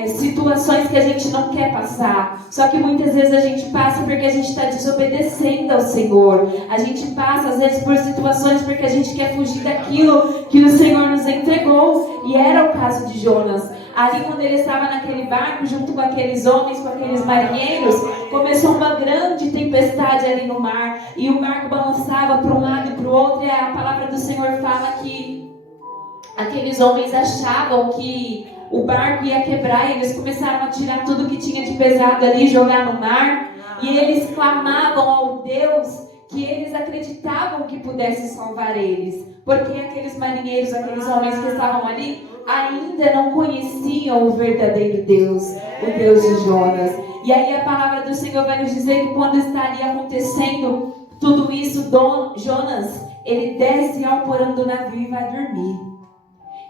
situações que a gente não quer passar. Só que muitas vezes a gente passa porque a gente está desobedecendo ao Senhor. A gente passa às vezes por situações porque a gente quer fugir daquilo que o Senhor nos entregou. E era o caso de Jonas. Ali quando ele estava naquele barco junto com aqueles homens, com aqueles marinheiros, começou uma grande tempestade ali no mar, e o barco balançava para um lado e para o outro, e a palavra do Senhor fala que aqueles homens achavam que o barco ia quebrar e eles começaram a tirar tudo que tinha de pesado ali, jogar no mar. E eles clamavam ao Deus que eles acreditavam que pudesse salvar eles. Porque aqueles marinheiros, aqueles homens que estavam ali, ainda não conheciam o verdadeiro Deus, o Deus de Jonas. E aí a palavra do Senhor vai nos dizer que quando estaria acontecendo tudo isso, Jonas, ele desce ao porão do navio e vai dormir.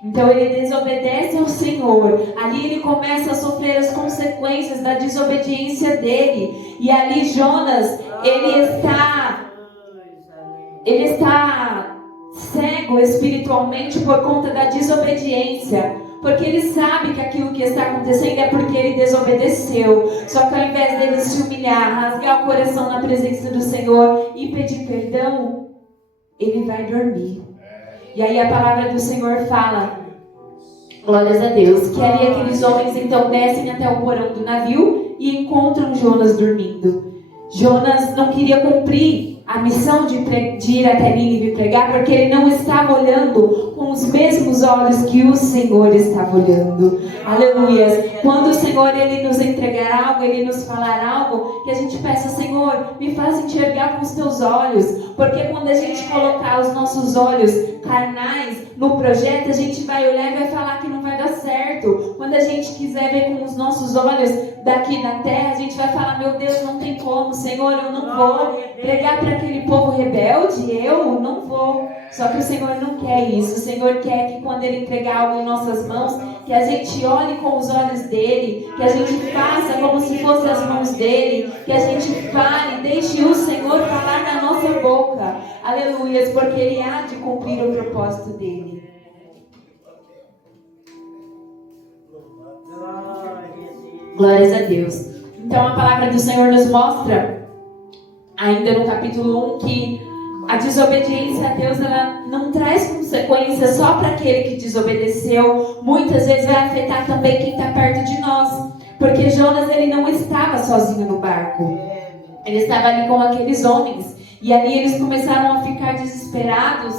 Então ele desobedece ao Senhor. Ali ele começa a sofrer as consequências da desobediência dele. E ali Jonas, ele está cego espiritualmente por conta da desobediência. Porque ele sabe que aquilo que está acontecendo é porque ele desobedeceu. Só que ao invés dele se humilhar, rasgar o coração na presença do Senhor e pedir perdão, ele vai dormir. E aí a palavra do Senhor fala, glórias a Deus, que ali aqueles homens então descem até o porão do navio e encontram Jonas dormindo. Jonas não queria cumprir a missão de ir até Nínive pregar, porque ele não estava olhando com os mesmos olhos que o Senhor estava olhando. Aleluia. Quando o Senhor ele nos entregar algo, ele nos falar algo, que a gente peça, Senhor, me faz enxergar com os teus olhos. Porque quando a gente colocar os nossos olhos carnais no projeto, a gente vai olhar e vai falar que não vai dar certo. Quando a gente quiser ver com os nossos olhos daqui na terra, a gente vai falar, meu Deus, não tem como, Senhor, eu não vou pregar para aquele povo rebelde, eu não vou. Só que o Senhor não quer isso. O Senhor quer que quando Ele entregar algo em nossas mãos, que a gente olhe com os olhos dEle, que a gente faça como se fossem as mãos dEle, que a gente fale, deixe o Senhor falar na nossa boca. Aleluias, porque Ele há de cumprir o propósito dEle. Glórias a Deus. Então a palavra do Senhor nos mostra, ainda no capítulo 1, que a desobediência a Deus, ela não traz consequências só para aquele que desobedeceu. Muitas vezes vai afetar também quem está perto de nós. Porque Jonas, ele não estava sozinho no barco. Ele estava ali com aqueles homens. E ali eles começaram a ficar desesperados,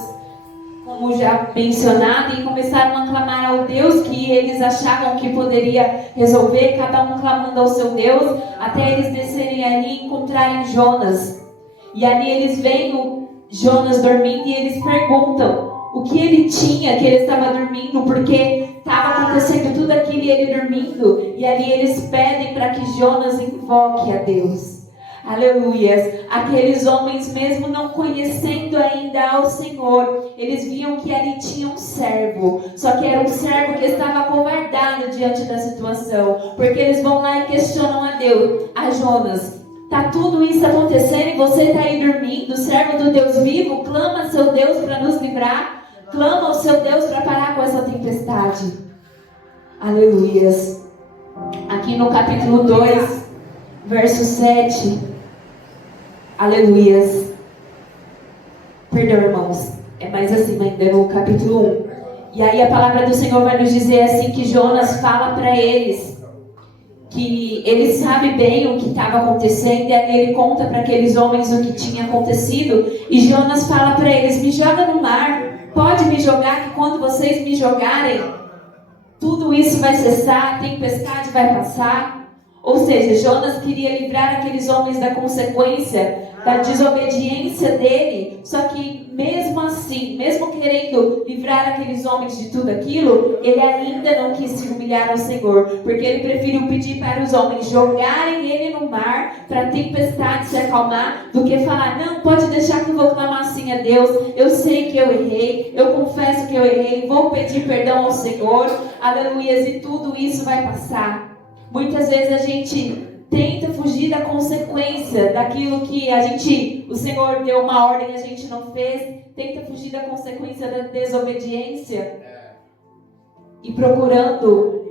como já mencionado, e começaram a clamar ao Deus que eles achavam que poderia resolver, cada um clamando ao seu Deus, até eles descerem ali e encontrarem Jonas. E ali eles veem o Jonas dormindo e eles perguntam o que ele tinha, que ele estava dormindo, porque estava acontecendo tudo aquilo e ele dormindo. E ali eles pedem para que Jonas invoque a Deus. Aleluias. Aqueles homens, mesmo não conhecendo ainda ao Senhor, eles viam que ali tinha um servo. Só que era um servo que estava acovardado diante da situação, porque eles vão lá e questionam a Deus, a Jonas. Tá tudo isso acontecendo e você está aí dormindo, servo do Deus vivo, clama ao seu Deus para nos livrar, clama ao seu Deus para parar com essa tempestade. Aleluias. Aqui no capítulo 2, verso 7. Aleluias. Perdão, irmãos. É mais acima ainda no capítulo 1. E aí a palavra do Senhor vai nos dizer assim que Jonas fala para eles que ele sabe bem o que estava acontecendo, e aí ele conta para aqueles homens o que tinha acontecido, e Jonas fala para eles, me joga no mar, pode me jogar, que quando vocês me jogarem, tudo isso vai cessar, a tempestade vai passar. Ou seja, Jonas queria livrar aqueles homens da consequência da desobediência dele, só que mesmo assim, mesmo querendo livrar aqueles homens de tudo aquilo, ele ainda não quis se humilhar ao Senhor, porque ele preferiu pedir para os homens jogarem ele no mar para a tempestade se acalmar, do que falar, não, pode deixar que eu vou clamar assim a Deus, eu sei que eu errei, eu confesso que eu errei, vou pedir perdão ao Senhor, aleluias, e tudo isso vai passar. Muitas vezes a gente tenta fugir da consequência daquilo que o Senhor deu uma ordem e a gente não fez, tenta fugir da consequência da desobediência e procurando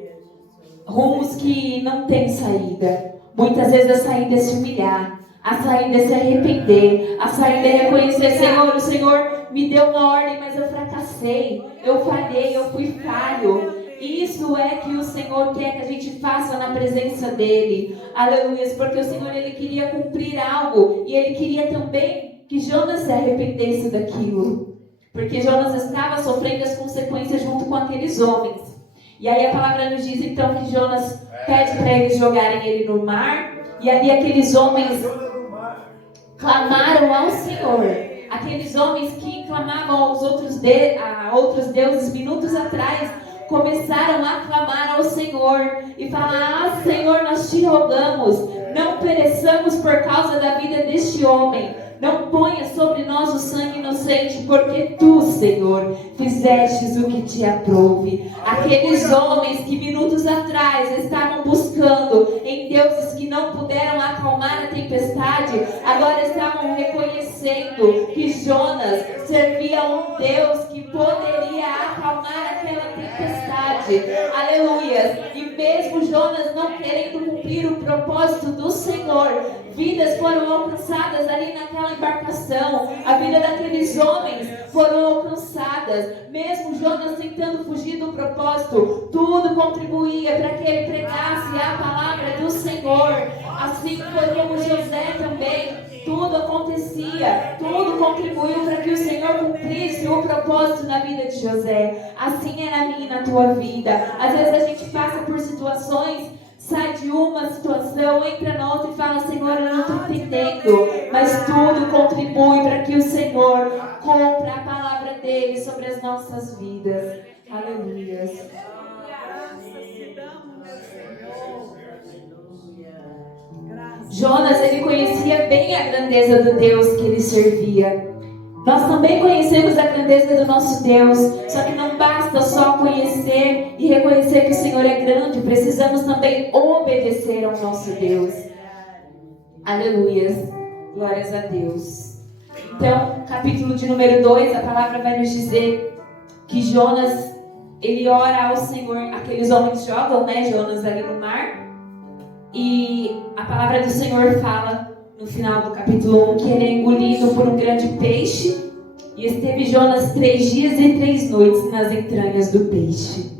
rumos que não tem saída. Muitas vezes a saída é se humilhar, a saída é se arrepender, a saída é reconhecer, Senhor, o Senhor me deu uma ordem, mas eu fracassei, eu falhei, eu fui falho. Isso é que o Senhor quer que a gente faça na presença dEle. Aleluia, porque o Senhor, Ele queria cumprir algo. E Ele queria também que Jonas se arrependesse daquilo. porque Jonas estava sofrendo as consequências junto com aqueles homens. E aí a palavra nos diz então que Jonas pede para eles jogarem ele no mar, e ali aqueles homens clamaram ao Senhor. Aqueles homens que clamavam aos outros deuses minutos atrás, começaram a clamar ao Senhor e falar: ah, Senhor, nós te rogamos, não pereçamos por causa da vida deste homem. Não ponha sobre nós o sangue inocente, porque tu, Senhor, fizestes o que te aprouve. Aqueles homens que minutos atrás estavam buscando em deuses que não puderam acalmar a tempestade, agora estavam reconhecendo que Jonas servia a um Deus que poderia acalmar aquela tempestade. Aleluia! E mesmo Jonas não querendo cumprir o propósito do Senhor, vidas foram alcançadas ali naquela embarcação. A vida daqueles homens foram alcançadas. Mesmo Jonas tentando fugir do propósito, tudo contribuía para que ele pregasse a palavra do Senhor. Assim foi como José também. Tudo acontecia, tudo contribuiu para que o Senhor cumprisse o propósito na vida de José. Assim é na minha e na tua vida. Às vezes a gente passa por situações, sai de uma situação, entra na outra e fala: Senhor, eu não estou entendendo. Mas tudo contribui para que o Senhor cumpra a palavra dele sobre as nossas vidas. Aleluia. Jonas, ele conhecia bem a grandeza do Deus que ele servia. Nós também conhecemos a grandeza do nosso Deus, só que não basta só conhecer e reconhecer que o Senhor é grande, precisamos também obedecer ao nosso Deus. Aleluias, glórias a Deus. Então, capítulo de número 2, a palavra vai nos dizer que Jonas, ele ora ao Senhor. Aqueles homens jogam, Jonas ali no mar, e a palavra do Senhor fala no final do capítulo 1 que ele é engolido por um grande peixe, e esteve Jonas 3 dias e 3 noites nas entranhas do peixe.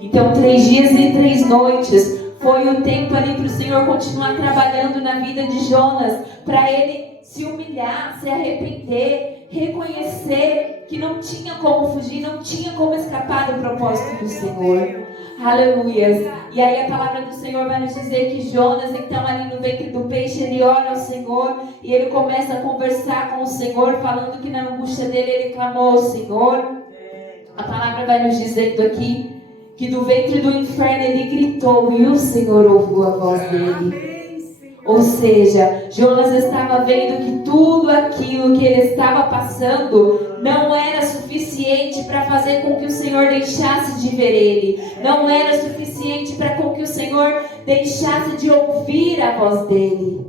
Então 3 dias e 3 noites foi o tempo ali para o Senhor continuar trabalhando na vida de Jonas, para ele se humilhar, se arrepender, reconhecer que não tinha como fugir, não tinha como escapar do propósito do Senhor. Aleluias. E aí a palavra do Senhor vai nos dizer que Jonas, então ali no ventre do peixe, ele ora ao Senhor e ele começa a conversar com o Senhor, falando que na angústia dele ele clamou ao Senhor. A palavra vai nos dizendo aqui que do ventre do inferno ele gritou e o Senhor ouviu a voz dele. Ou seja, Jonas estava vendo que tudo aquilo que ele estava passando não era suficiente para fazer com que o Senhor deixasse de ver ele. Não era suficiente para com que o Senhor deixasse de ouvir a voz dele.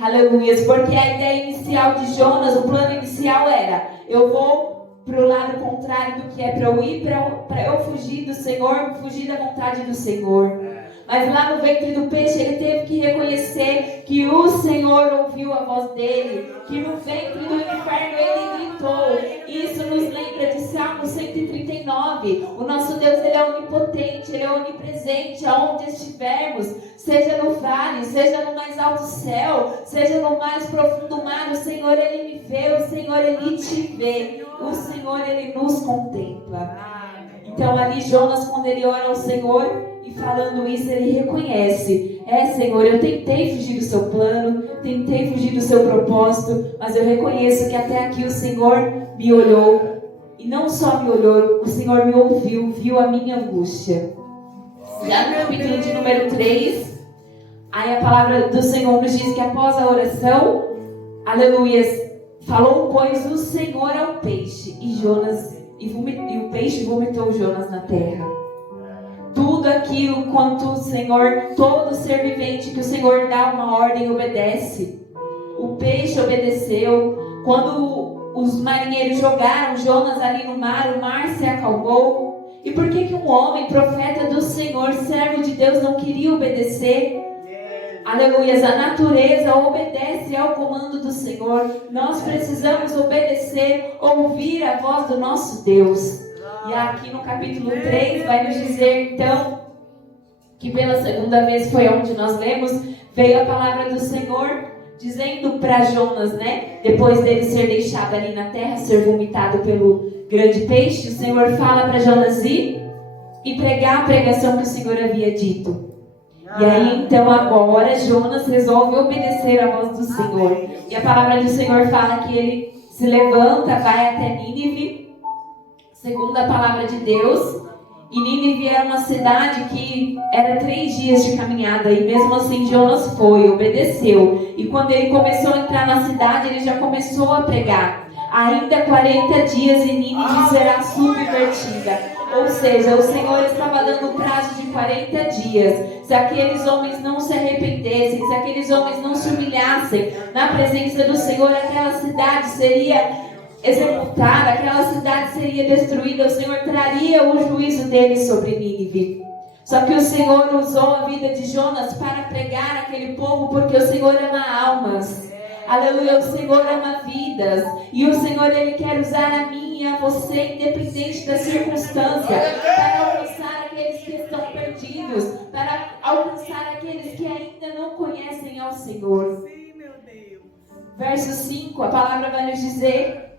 Aleluia, porque a ideia inicial de Jonas, o plano inicial era: eu vou para o lado contrário do que é para eu ir, para eu fugir do Senhor, fugir da vontade do Senhor. Mas lá no ventre do peixe ele teve que reconhecer que o Senhor ouviu a voz dele, que no ventre do inferno ele gritou. Isso nos lembra de Salmo 139. O nosso Deus, ele é onipotente, ele é onipresente, aonde estivermos, seja no vale, seja no mais alto céu, seja no mais profundo mar, o Senhor, ele me vê, o Senhor, ele te vê, o Senhor, ele nos contempla. Então ali Jonas, quando ele ora ao Senhor e falando isso, ele reconhece: Senhor, eu tentei fugir do seu plano, tentei fugir do seu propósito, mas eu reconheço que até aqui o Senhor me olhou, e não só me olhou, o Senhor me ouviu, viu a minha angústia. Já no capítulo de número 3, aí a palavra do Senhor nos diz que após a oração, aleluias, falou pois o Senhor ao peixe, e o peixe vomitou Jonas na terra. Tudo aquilo quanto o Senhor, todo ser vivente que o Senhor dá uma ordem, obedece. O peixe obedeceu. Quando os marinheiros jogaram Jonas ali no mar, o mar se acalmou. E por que um homem, profeta do Senhor, servo de Deus, não queria obedecer? Aleluias, a natureza obedece ao comando do Senhor. Nós precisamos obedecer, ouvir a voz do nosso Deus. E aqui no capítulo 3 vai nos dizer então que pela segunda vez, foi onde nós lemos, veio a palavra do Senhor dizendo para Jonas, depois dele ser deixado ali na terra, ser vomitado grande peixe, o Senhor fala para Jonas ir e pregar a pregação que o Senhor havia dito. E aí, então, agora, Jonas resolve obedecer à voz do Senhor. E a palavra do Senhor fala que ele se levanta, vai até Nínive, segundo a palavra de Deus. E Nínive era uma cidade que era 3 dias de caminhada. E mesmo assim, Jonas foi, obedeceu. E quando ele começou a entrar na cidade, ele já começou a pregar. Ainda 40 dias e Nínive será subvertida. Ou seja, o Senhor estava dando um prazo de 40 dias. Se aqueles homens não se arrependessem, se aqueles homens não se humilhassem na presença do Senhor, aquela cidade seria executada, aquela cidade seria destruída. O Senhor traria o juízo dele sobre Nínive. Só que o Senhor usou a vida de Jonas para pregar aquele povo, porque o Senhor ama almas. Aleluia, o Senhor ama vidas. E o Senhor, Ele quer usar a mim e a você, independente da circunstância, para alcançar aqueles que estão perdidos, para alcançar aqueles que ainda não conhecem ao Senhor. Sim, meu Deus. Verso 5, a palavra vai nos dizer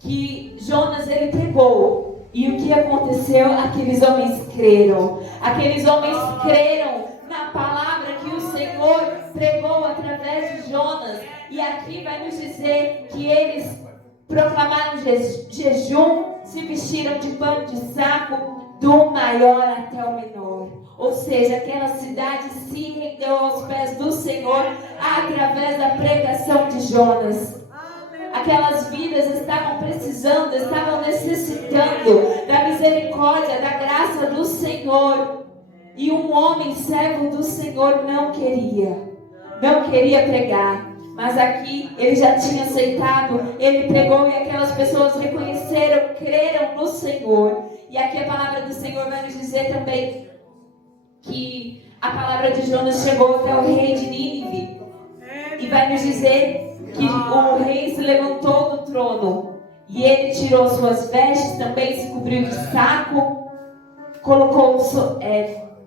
que Jonas, ele pregou. E o que aconteceu? Aqueles homens creram. Aqueles homens creram na palavra que o Senhor pregou através de Jonas. E aqui vai nos dizer que eles proclamaram jejum, se vestiram de pano de saco, do maior até o menor. Ou seja, aquela cidade se rendeu aos pés do Senhor através da pregação de Jonas. Aquelas vidas estavam precisando, estavam necessitando da misericórdia, da graça do Senhor. E um homem servo do Senhor não queria pregar. Mas aqui ele já tinha aceitado, ele pregou e aquelas pessoas reconheceram, creram no Senhor. E aqui a palavra do Senhor vai nos dizer também que a palavra de Jonas chegou até o rei de Nínive. E vai nos dizer que o rei se levantou do trono e ele tirou suas vestes, também se cobriu de saco, colocou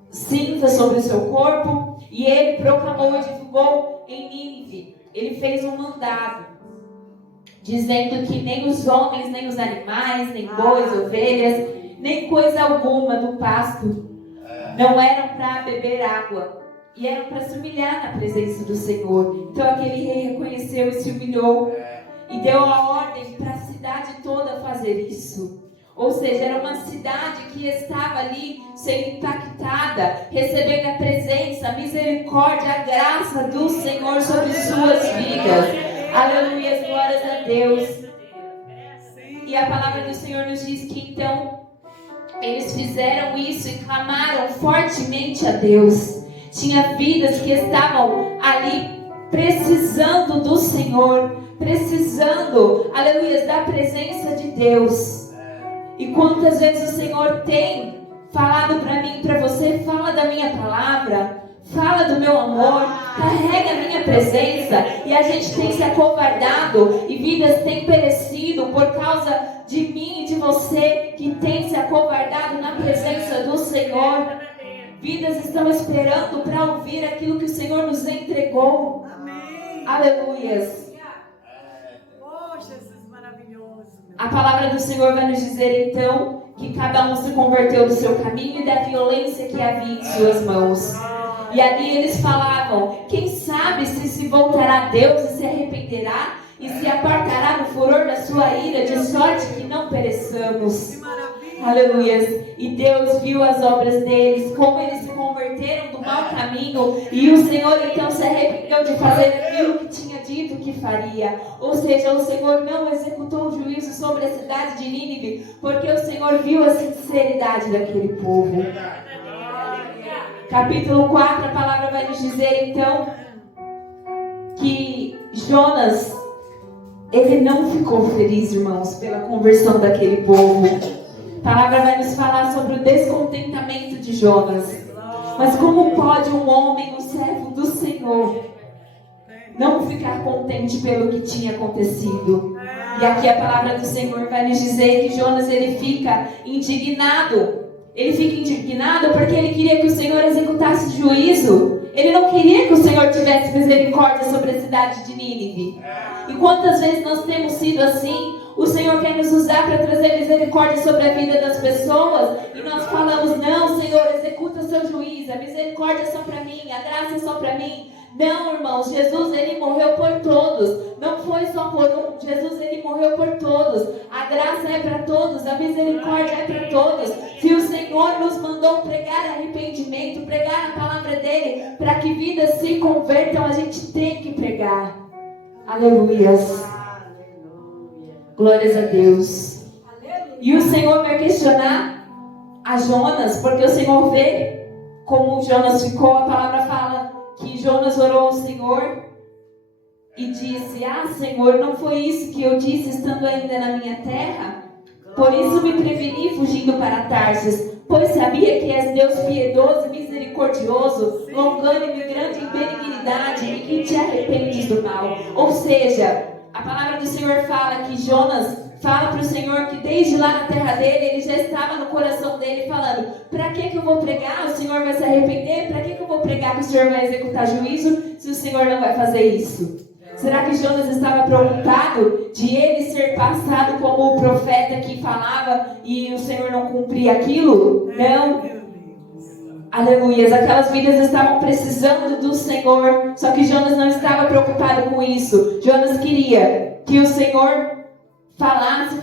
cinza sobre o seu corpo e ele proclamou e divulgou em Nínive. Ele fez um mandado dizendo que nem os homens, nem os animais, nem bois, ovelhas, nem coisa alguma do pasto não eram para beber água e eram para se humilhar na presença do Senhor. Então aquele rei reconheceu e se humilhou e deu a ordem para a cidade toda fazer isso. Ou seja, era uma cidade que estava ali sendo impactada, recebendo a presença, a misericórdia, a graça do Senhor sobre suas vidas. Aleluia, glórias a Deus. E a palavra do Senhor nos diz que então eles fizeram isso e clamaram fortemente a Deus. Tinha vidas que estavam ali precisando do Senhor, precisando, aleluia, da presença de Deus. E quantas vezes o Senhor tem falado para mim e para você, fala da minha palavra, fala do meu amor, carrega a minha presença, e a gente tem se acovardado e vidas têm perecido por causa de mim e de você que tem se acovardado na presença do Senhor. Vidas estão esperando para ouvir aquilo que o Senhor nos entregou. Amém. Aleluias. A palavra do Senhor vai nos dizer então que cada um se converteu do seu caminho e da violência que havia em suas mãos. E ali eles falavam, quem sabe se voltará a Deus e se arrependerá e se apartará no furor da sua ira, de sorte que não pereçamos. Aleluia. E Deus viu as obras deles, como eles se converteram do mau caminho, e o Senhor então se arrependeu de fazer aquilo que tinha dito que faria. Ou seja, o Senhor não executou o juízo sobre a cidade de Nínive, porque o Senhor viu a sinceridade daquele povo. Capítulo 4, a palavra vai nos dizer então que Jonas, ele não ficou feliz, irmãos, pela conversão daquele povo. A palavra vai nos falar sobre o descontentamento de Jonas. Mas como pode um homem, um servo do Senhor, não ficar contente pelo que tinha acontecido? E aqui a palavra do Senhor vai nos dizer que Jonas, ele fica indignado. Ele fica indignado porque ele queria que o Senhor executasse juízo. Ele não queria que o Senhor tivesse misericórdia sobre a cidade de Nínive. E quantas vezes nós temos sido assim? O Senhor quer nos usar para trazer misericórdia sobre a vida das pessoas. E nós falamos, não, Senhor, executa seu juízo. A misericórdia é só para mim, a graça é só para mim. Não, irmãos, Jesus, ele morreu por todos. Não foi só por um. Jesus, ele morreu por todos. A graça é para todos, a misericórdia é para todos. Se o Senhor nos mandou pregar arrependimento, pregar a palavra dele, para que vidas se convertam, a gente tem que pregar. Aleluias. Glórias a Deus. E o Senhor vai questionar a Jonas, porque o Senhor vê como Jonas ficou. A palavra fala que Jonas orou ao Senhor e disse: Senhor, não foi isso que eu disse estando ainda na minha terra? Por isso me preveni fugindo para Tarsis, pois sabia que és Deus piedoso e misericordioso, longânime e grande em benignidade, e que te arrependes do mal. Ou seja, a palavra do Senhor fala que Jonas fala para o Senhor que desde lá na terra dele, ele já estava no coração dele falando: para que eu vou pregar? O Senhor vai se arrepender? Para que eu vou pregar que o Senhor vai executar juízo se o Senhor não vai fazer isso? Será que Jonas estava preocupado de ele ser passado como o profeta que falava e o Senhor não cumpria aquilo? Não. Aleluias, aquelas vidas estavam precisando do Senhor, só que Jonas não estava preocupado com isso. Jonas queria que o Senhor falasse,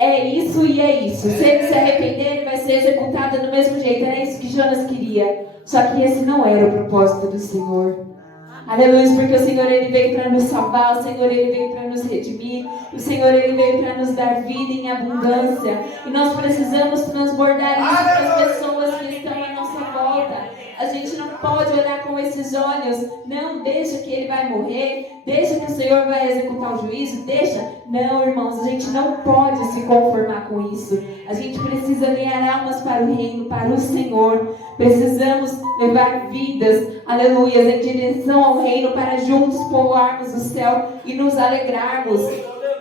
é isso e é isso. Se ele se arrepender, ele vai ser executado do mesmo jeito. Era isso que Jonas queria. Só que esse não era o propósito do Senhor. Aleluia, porque o Senhor, ele veio para nos salvar, o Senhor, ele veio para nos redimir, o Senhor, ele veio para nos dar vida em abundância. E nós precisamos transbordar isso para as pessoas que estão à nossa volta. A gente não pode olhar com esses olhos, não, deixa que ele vai morrer, deixa que o Senhor vai executar o juízo, deixa. Não, irmãos, a gente não pode se conformar com isso. A gente precisa ganhar almas para o reino, para o Senhor. Precisamos levar vidas, aleluia, em direção ao reino, para juntos povoarmos o céu e nos alegrarmos.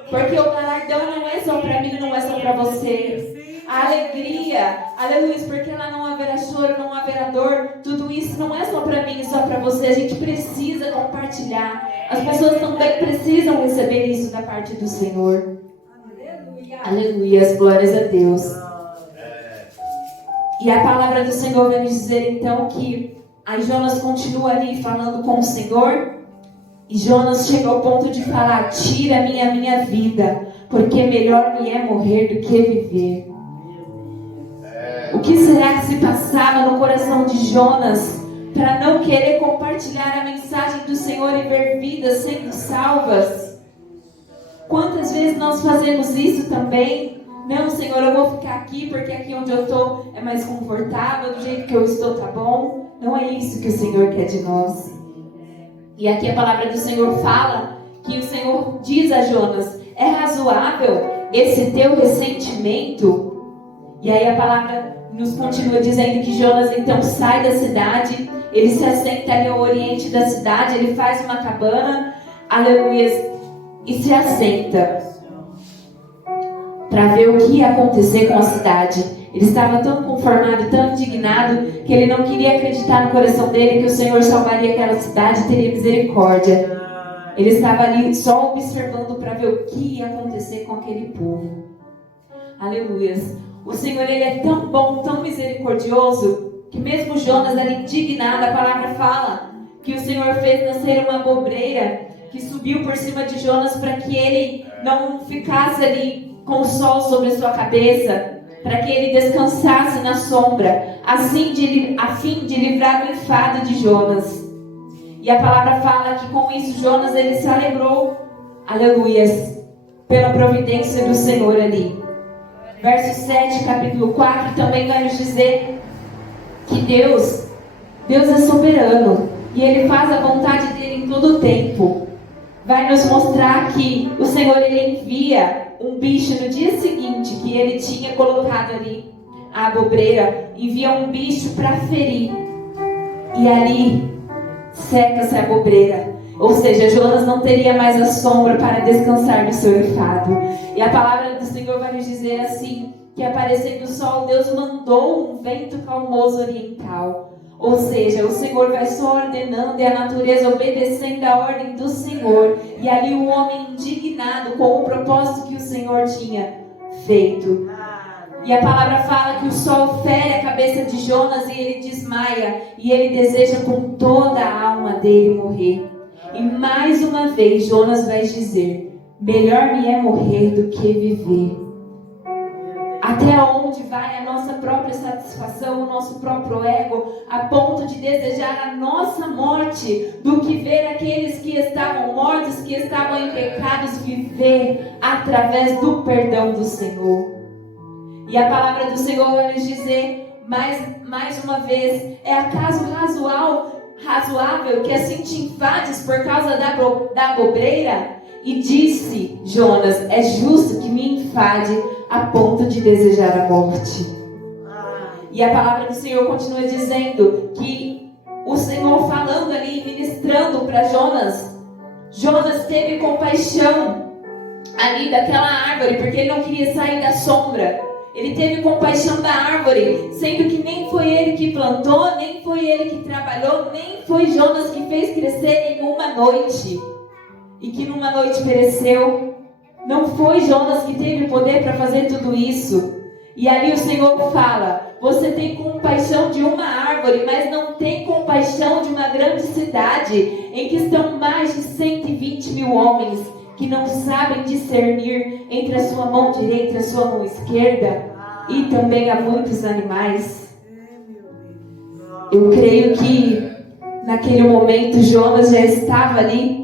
Porque o galardão não é só para mim, não é só para você. A alegria, aleluia, porque lá não haverá choro, não haverá dor. Tudo isso não é só para mim, só para você. A gente precisa compartilhar. As pessoas também precisam receber isso da parte do Senhor. Aleluia, glórias a Deus. E a palavra do Senhor vai nos dizer então que aí Jonas continua ali falando com o Senhor. E Jonas chega ao ponto de falar: tira-me a minha vida, porque melhor me é morrer do que viver. O que será que se passava no coração de Jonas para não querer compartilhar a mensagem do Senhor e ver vidas sendo salvas? Quantas vezes nós fazemos isso também? Não, Senhor, eu vou ficar aqui porque aqui onde eu estou é mais confortável, do jeito que eu estou tá bom. Não é isso que o Senhor quer de nós. E aqui a palavra do Senhor fala que o Senhor diz a Jonas: é razoável esse teu ressentimento? E aí a palavra nos continua dizendo que Jonas então sai da cidade, ele se assenta ali ao oriente da cidade, ele faz uma cabana, aleluia, e se assenta para ver o que ia acontecer com a cidade. Ele estava tão conformado, tão indignado, que ele não queria acreditar no coração dele que o Senhor salvaria aquela cidade e teria misericórdia. Ele estava ali só observando para ver o que ia acontecer com aquele povo. Aleluia. O Senhor, ele é tão bom, tão misericordioso, que mesmo Jonas ali indignado, a palavra fala que o Senhor fez nascer uma abobreira que subiu por cima de Jonas para que ele não ficasse ali com o sol sobre a sua cabeça, para que ele descansasse na sombra, a fim de livrar do enfado de Jonas. E a palavra fala que com isso Jonas, ele se alegrou, aleluias, pela providência do Senhor ali. Verso 7, capítulo 4, também vai nos dizer que Deus é soberano e Ele faz a vontade dEle em todo o tempo. Vai nos mostrar que o Senhor, Ele envia um bicho no dia seguinte que Ele tinha colocado ali, a abobreira, envia um bicho para ferir. E ali seca-se a abobreira. Ou seja, Jonas não teria mais a sombra para descansar no seu enfado. E a palavra do Senhor vai nos dizer assim, que aparecendo o sol, Deus mandou um vento calmoso oriental. Ou seja, o Senhor vai só ordenando e a natureza obedecendo a ordem do Senhor. E ali o homem indignado com o propósito que o Senhor tinha feito. E a palavra fala que o sol fere a cabeça de Jonas e ele desmaia. E ele deseja com toda a alma dele morrer. E mais uma vez Jonas vai dizer: melhor me é morrer do que viver. Até onde vai a nossa própria satisfação, o nosso próprio ego, a ponto de desejar a nossa morte, do que ver aqueles que estavam mortos, que estavam em pecados, viver através do perdão do Senhor. E a palavra do Senhor vai nos dizer, mais uma vez, é acaso razoável que assim te enfades por causa da bobreira? E disse Jonas: é justo que me enfade a ponto de desejar a morte. E a palavra do Senhor continua dizendo que o Senhor falando ali, ministrando para Jonas, Jonas teve compaixão ali daquela árvore, porque ele não queria sair da sombra. Ele teve compaixão da árvore, sendo que nem foi ele que plantou, nem foi ele que trabalhou, nem foi Jonas que fez crescer em uma noite e que numa noite pereceu. Não foi Jonas que teve poder para fazer tudo isso. E ali o Senhor fala: você tem compaixão de uma árvore, mas não tem compaixão de uma grande cidade, em que estão mais de 120 mil homens, que não sabem discernir entre a sua mão direita e a sua mão esquerda, e também há muitos animais. Eu creio que naquele momento Jonas já estava ali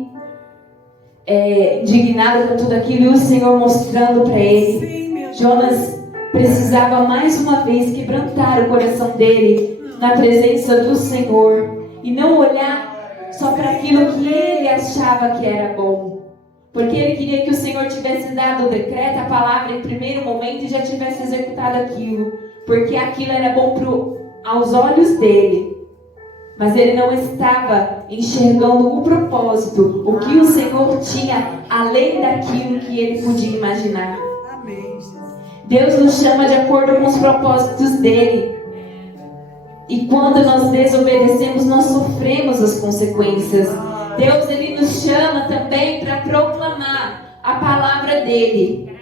indignado com tudo aquilo, e o Senhor mostrando para ele. Jonas precisava mais uma vez quebrantar o coração dele na presença do Senhor e não olhar só para aquilo que ele achava que era bom, porque ele queria que o Senhor tivesse dado o decreto, a palavra em primeiro momento, e já tivesse executado aquilo, porque aquilo era bom aos olhos dele. Mas ele não estava enxergando o propósito, o que o Senhor tinha além daquilo que ele podia imaginar. Deus nos chama de acordo com os propósitos dele. E quando nós desobedecemos, nós sofremos as consequências. Deus, ele nos chama também para proclamar a palavra dele.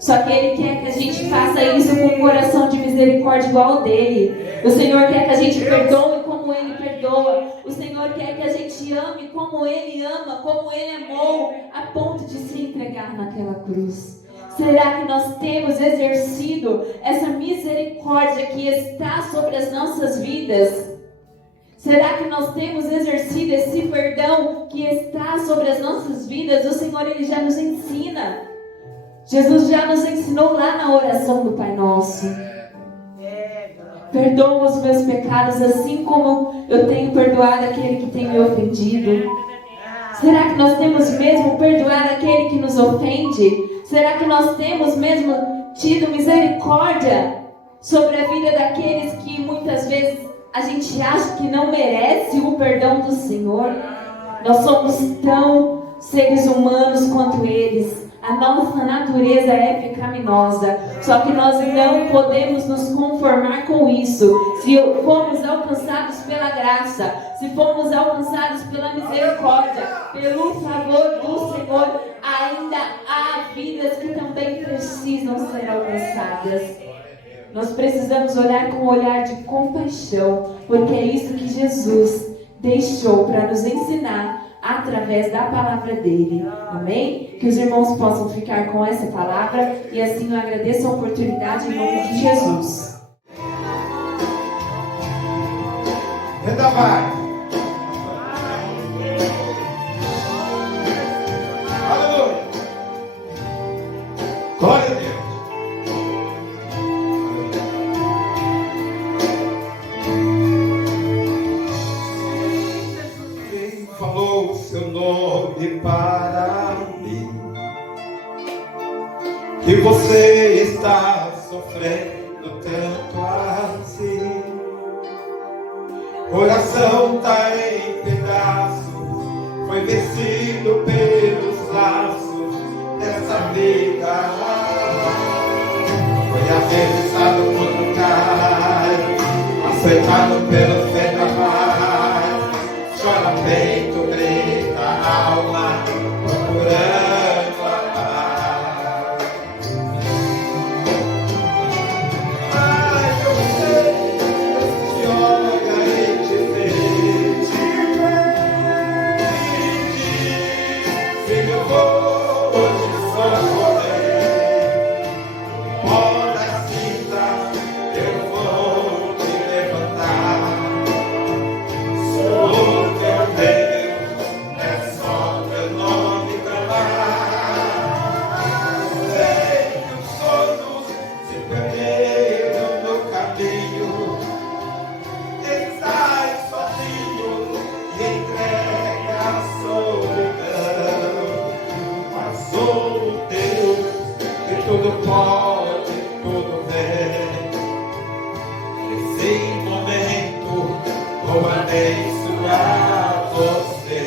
Só que ele quer que a gente faça isso com um coração de misericórdia igual ao dele. O Senhor quer que a gente perdoe como ele perdoa. O Senhor quer que a gente ame como ele ama, como ele amou, a ponto de se entregar naquela cruz. Será que nós temos exercido essa misericórdia que está sobre as nossas vidas? Será que nós temos exercido esse perdão que está sobre as nossas vidas? O Senhor, ele já nos ensina. Jesus já nos ensinou lá na oração do Pai Nosso. Perdoa os meus pecados assim como eu tenho perdoado aquele que tem me ofendido. Será que nós temos mesmo perdoado aquele que nos ofende? Será que nós temos mesmo tido misericórdia sobre a vida daqueles que muitas vezes a gente acha que não merece o perdão do Senhor? Nós somos tão seres humanos quanto eles. A nossa natureza é pecaminosa, só que nós não podemos nos conformar com isso. Se formos alcançados pela graça, se formos alcançados pela misericórdia, pelo favor do Senhor, ainda há vidas que também precisam ser alcançadas. Nós precisamos olhar com um olhar de compaixão, porque é isso que Jesus deixou para nos ensinar através da palavra dele. Amém? Que os irmãos possam ficar com essa palavra, e assim eu agradeço a oportunidade em nome de Jesus. Ainda vai. Aleluia. Glória a Deus. Quem falou o seu nome para mim? Que você está sofrendo tanto assim? Coração tá em pedaços, foi vencido pelos laços dessa vida. Foi abençoado quando cai, mas açoitado pelo vendaval, chora peito, grita a alma, procurando a paz. Mas eu sei, te olha e te vê, e diz, filho, eu vou te socorrer, pó da cinza, eu vou te levantar. Sou teu Deus, é só teu nome clamar. Sei que os sonhos se perderam no caminho, estás sozinho e entregue à solidão. Mas sou o Deus que tudo pode, tudo vê. Nesse momento vou abençoar você.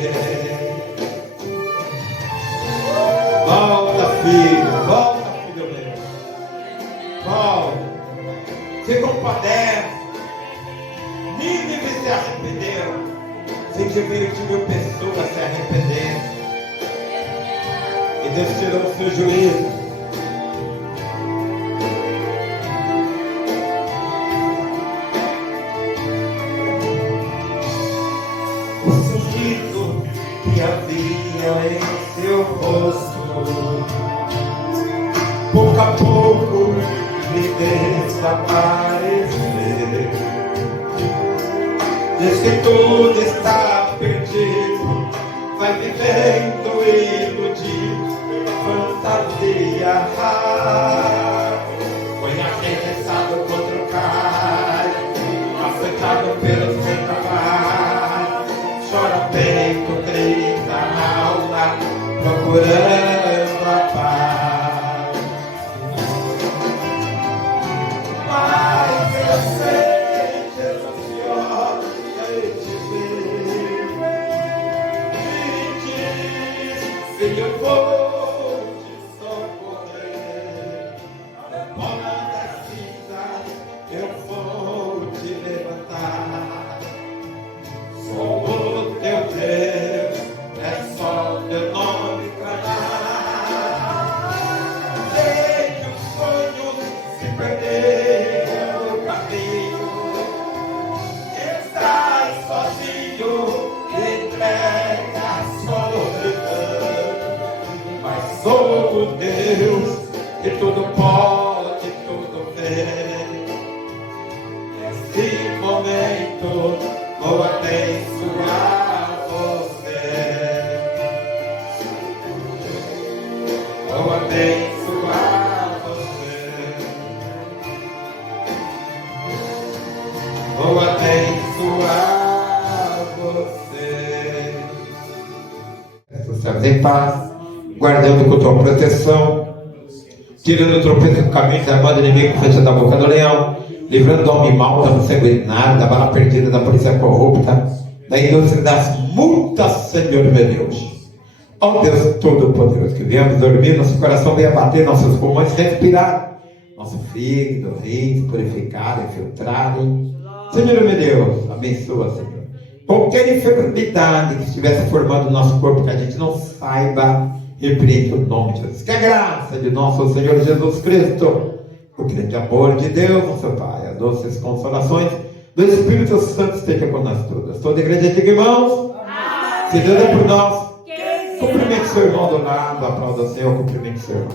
Volta, filho meu. Volta. Se compadece. Nínive se arrependeu. 120 mil pessoas se arrependeram. E Deus tirou o seu juízo. O sorriso que havia em seu rosto, pouco a pouco lhe desapareceu. Diz que tudo está perdido, vai vivendo iludido, fantasia. Foi arremessado contra o cais, afetado pelos vendavais, chora peito, grita a alma, procurando a paz. Mas eu sei, Jesus te olha e te vê, e diz, filho, eu vou te socorrer. Pó da cinza, eu vou te levantar. Sou o teu Deus, é só teu nome clamar. Sei que os sonhos se perderam no caminho, estás sozinho, entregue à solidão. Mas sou o Deus que tudo pode, tudo vê. Nesse momento vou abençoar você. Vou abençoar você. Vou abençoar você. Estamos em paz, guardando com tua proteção, tirando o tropeço do caminho, armando o inimigo, fechando a boca do leão, livrando do homem mau, da sanguinária, da bala perdida, da polícia corrupta, da indústria das multas, Senhor meu Deus. Ó Deus Todo-Poderoso, que viemos dormir, nosso coração venha bater, nossos pulmões respirar, nosso fígado, rins purificarem, filtrarem. Senhor meu Deus, abençoa, Senhor. Qualquer enfermidade que estivesse formando o nosso corpo, que a gente não saiba, repreende o nome de Jesus. Que a graça de nosso Senhor Jesus Cristo, o grande amor de Deus, nosso Pai, as doces consolações do Espírito Santo esteja com nós todas. Toda a igreja diga, irmãos, se Deus é por nós, cumprimente seu irmão do lado, aplauda o Senhor, cumprimente seu irmão.